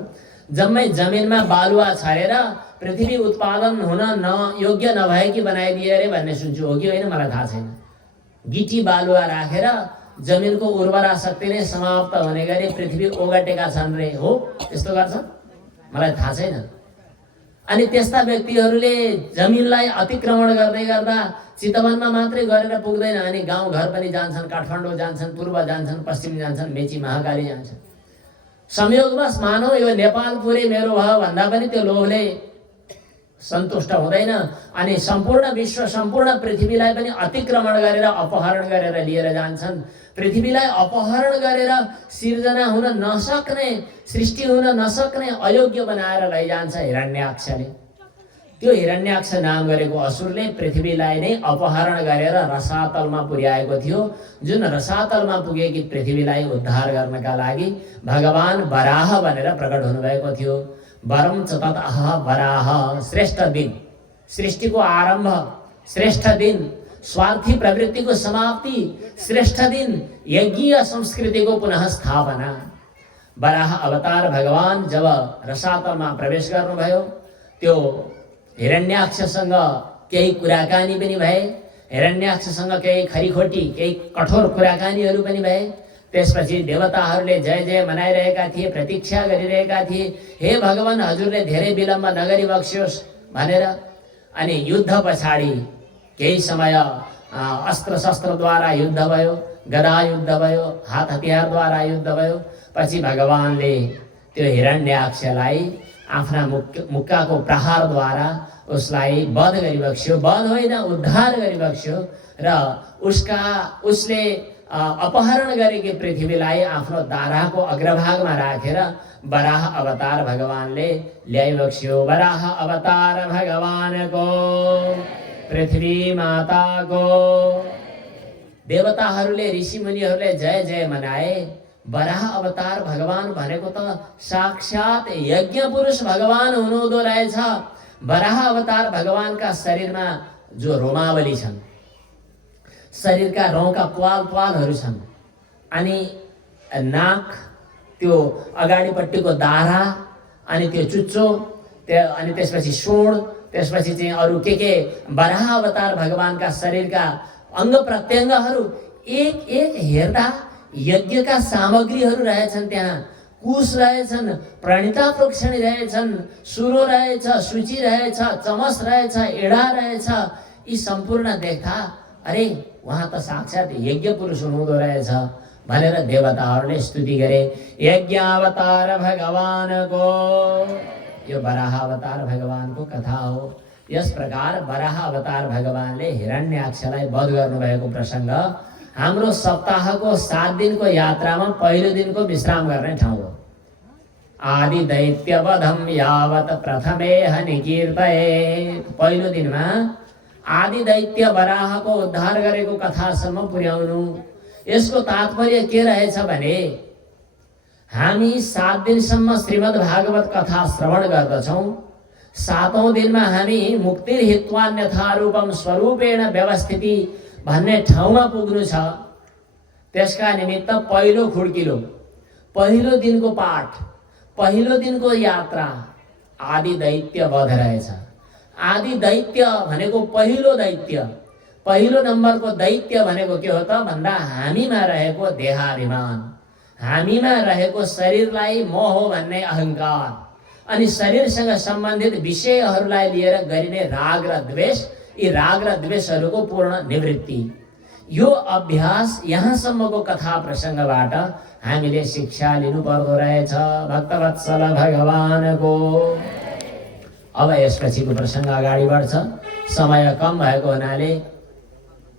जम्मै जमिनमा बालुवा छरेर पृथ्वी उत्पादन हुन योग्य नभएकी बनाइदिए अरे भन्ने सुन्छु, हो कि होइन मलाई थाहा छैन। गिटी बालुवा राखेर जमिनको उर्वरा शक्ति नै समाप्त हुने गरी पृथ्वी ओगटेका छन् रे, हो त्यस्तो गर्छ मलाई थाहा छैन। अनि त्यस्ता व्यक्तिहरूले जमिनलाई अतिक्रमण गर्दै गर्दा चितवनमा मात्रै गरेर पुग्दैन, अनि गाउँ घर पनि जान्छन्, काठमाडौँ जान्छन्, पूर्व जान्छन्, पश्चिम जान्छन्, मेची महाकाली जान्छन्। संयोगवश मानौ यो नेपाल पुरै मेरो भयो भन्दा पनि त्यो लोभले सन्तुष्ट हुँदैन। अनि सम्पूर्ण विश्व, सम्पूर्ण पृथ्वीलाई पनि अतिक्रमण गरेर अपहरण गरेर लिएर जान्छन्। पृथ्वीलाई अपहरण गरेर सिर्जना हुन नसक्ने, सृष्टि हुन नसक्ने अयोग्य बनाएर लैजान्छ हिरण्याक्षले। त्यो हिरण्याक्ष नाम गरेको असुरले पृथ्वीलाई नै अपहरण गरेर रसातलमा पुर्याएको थियो। जुन रसातलमा पुगेकी पृथ्वीलाई उद्धार गर्नका लागि भगवान वराह भनेर प्रकट हुनुभएको थियो। वरम च ततः वराह, श्रेष्ठ दिन, सृष्टिको आरम्भ, श्रेष्ठ दिन, स्वार्थी प्रवृत्तिको समाप्ति, श्रेष्ठ दिन, यज्ञीय संस्कृतिको पुनः स्थापना। वराह अवतार भगवान जब रसातलमा प्रवेश गर्नुभयो, त्यो हिरण्याक्षसँग केही कुराकानी पनि भए, हिरण्याक्षसँग केही खरीखोटी, केही कठोर कुराकानीहरू पनि भए। त्यसपछि देवताहरूले जय जय मनाइरहेका थिए, प्रतीक्षा गरिरहेका थिए, हे भगवान हजुरले धेरै विलम्ब नगरी बक्स्योस् भनेर। अनि युद्ध पछाडि केही समय अस्त्र शस्त्रद्वारा युद्ध भयो, गदा युद्ध भयो, हात हतियारद्वारा युद्ध भयो। पछि भगवानले त्यो हिरण्याक्षलाई आफ्ना मुक्काको प्रहारद्वारा उसलाई वध गरिबक्स्यो, वध होइन उद्धार गरिबक्स्यो। र उसले अपहरण गरेकी पृथ्वीलाई आफ्नो दाराको अग्रभागमा राखेर वराह अवतार भगवानले ल्याइबक्स्यो। वराह अवतार भगवानको, पृथ्वी माताको। देवताहरूले ऋषिमुनिहरूले जय जय मनाए। वराह अवतार भगवान भनेको त साक्षात यज्ञ पुरुष भगवान हुनुहुँदो रहेछ। वराह अवतार भगवानका शरीरमा जो रोमावली छन्, शरीरका रौँका प्वाल प्वालहरू छन्, अनि नाक, त्यो अगाडिपट्टिको दाह्रा, अनि त्यो चुच्चो, अनि त्यसपछि सोड, त्यसपछि चाहिँ अरू के वराह अवतार भगवानका शरीरका अङ्ग प्रत्यङ्गहरू एक एक हेर्दा यज्ञका सामग्रीहरू रहेछन्। त्यहाँ कुश रहेछन्, प्रणिता प्रोक्षणी रहेछन्, सुरो रहेछ, सूची रहेछ, चमस रहेछ, एडा रहेछ। यी सम्पूर्ण देख्दा अरे उहाँ त साक्षात यज्ञ पुरुष हुनुहुँदो रहेछ भनेर देवताहरूले स्तुति गरे। यज्ञ अवतार भगवानको, यो वराह अवतार भगवानको कथा हो। यस प्रकार वराह अवतार भगवानले हिरण्याक्षलाई वध गर्नुभएको प्रसङ्ग हाम्रो सप्ताहको 7 दिनको यात्रामा पहिलो दिनको विश्राम गर्ने ठाउँ हो। आदि दैत्यवधम यावत प्रथमेह निकीर्तये। पहिलो दिनमा आदि दैत्य वराहको उद्धार गरेको कथासम्म पुर्याउनु। यसको तात्पर्य के रहेछ भने हामी 7 दिनसम्म श्रीमद् भागवत कथा श्रवण गर्दछौँ। 7औं दिनमा हामी मुक्तिर्हित्वान्यथा रूपम स्वरूपेण व्यवस्थिति भन्ने ठाउँमा पुग्नु छ। त्यसका निमित्त पहिलो खुड्किलो, पहिलो दिनको पाठ, पहिलो दिनको यात्रा आदि दैत्य वध रहेछ। आदि दैत्य भनेको पहिलो दैत्य, पहिलो नम्बरको दैत्य भनेको के हो त भन्दा हामीमा रहेको देहाभिमान, हामीमा रहेको शरीरलाई मोह भन्ने अहङ्कार, अनि शरीरसँग सम्बन्धित विषयहरूलाई लिएर गरिने राग र द्वेष, यी राग र द्वेषहरूको पूर्ण निवृत्ति। यो अभ्यास यहाँसम्मको कथा प्रसङ्गबाट हामीले शिक्षा लिनु पर्दो रहेछ। भक्तवत्सल भगवानको। अब यसपछिको प्रसङ्ग अगाडि बढ्छ। समय कम भएको हुनाले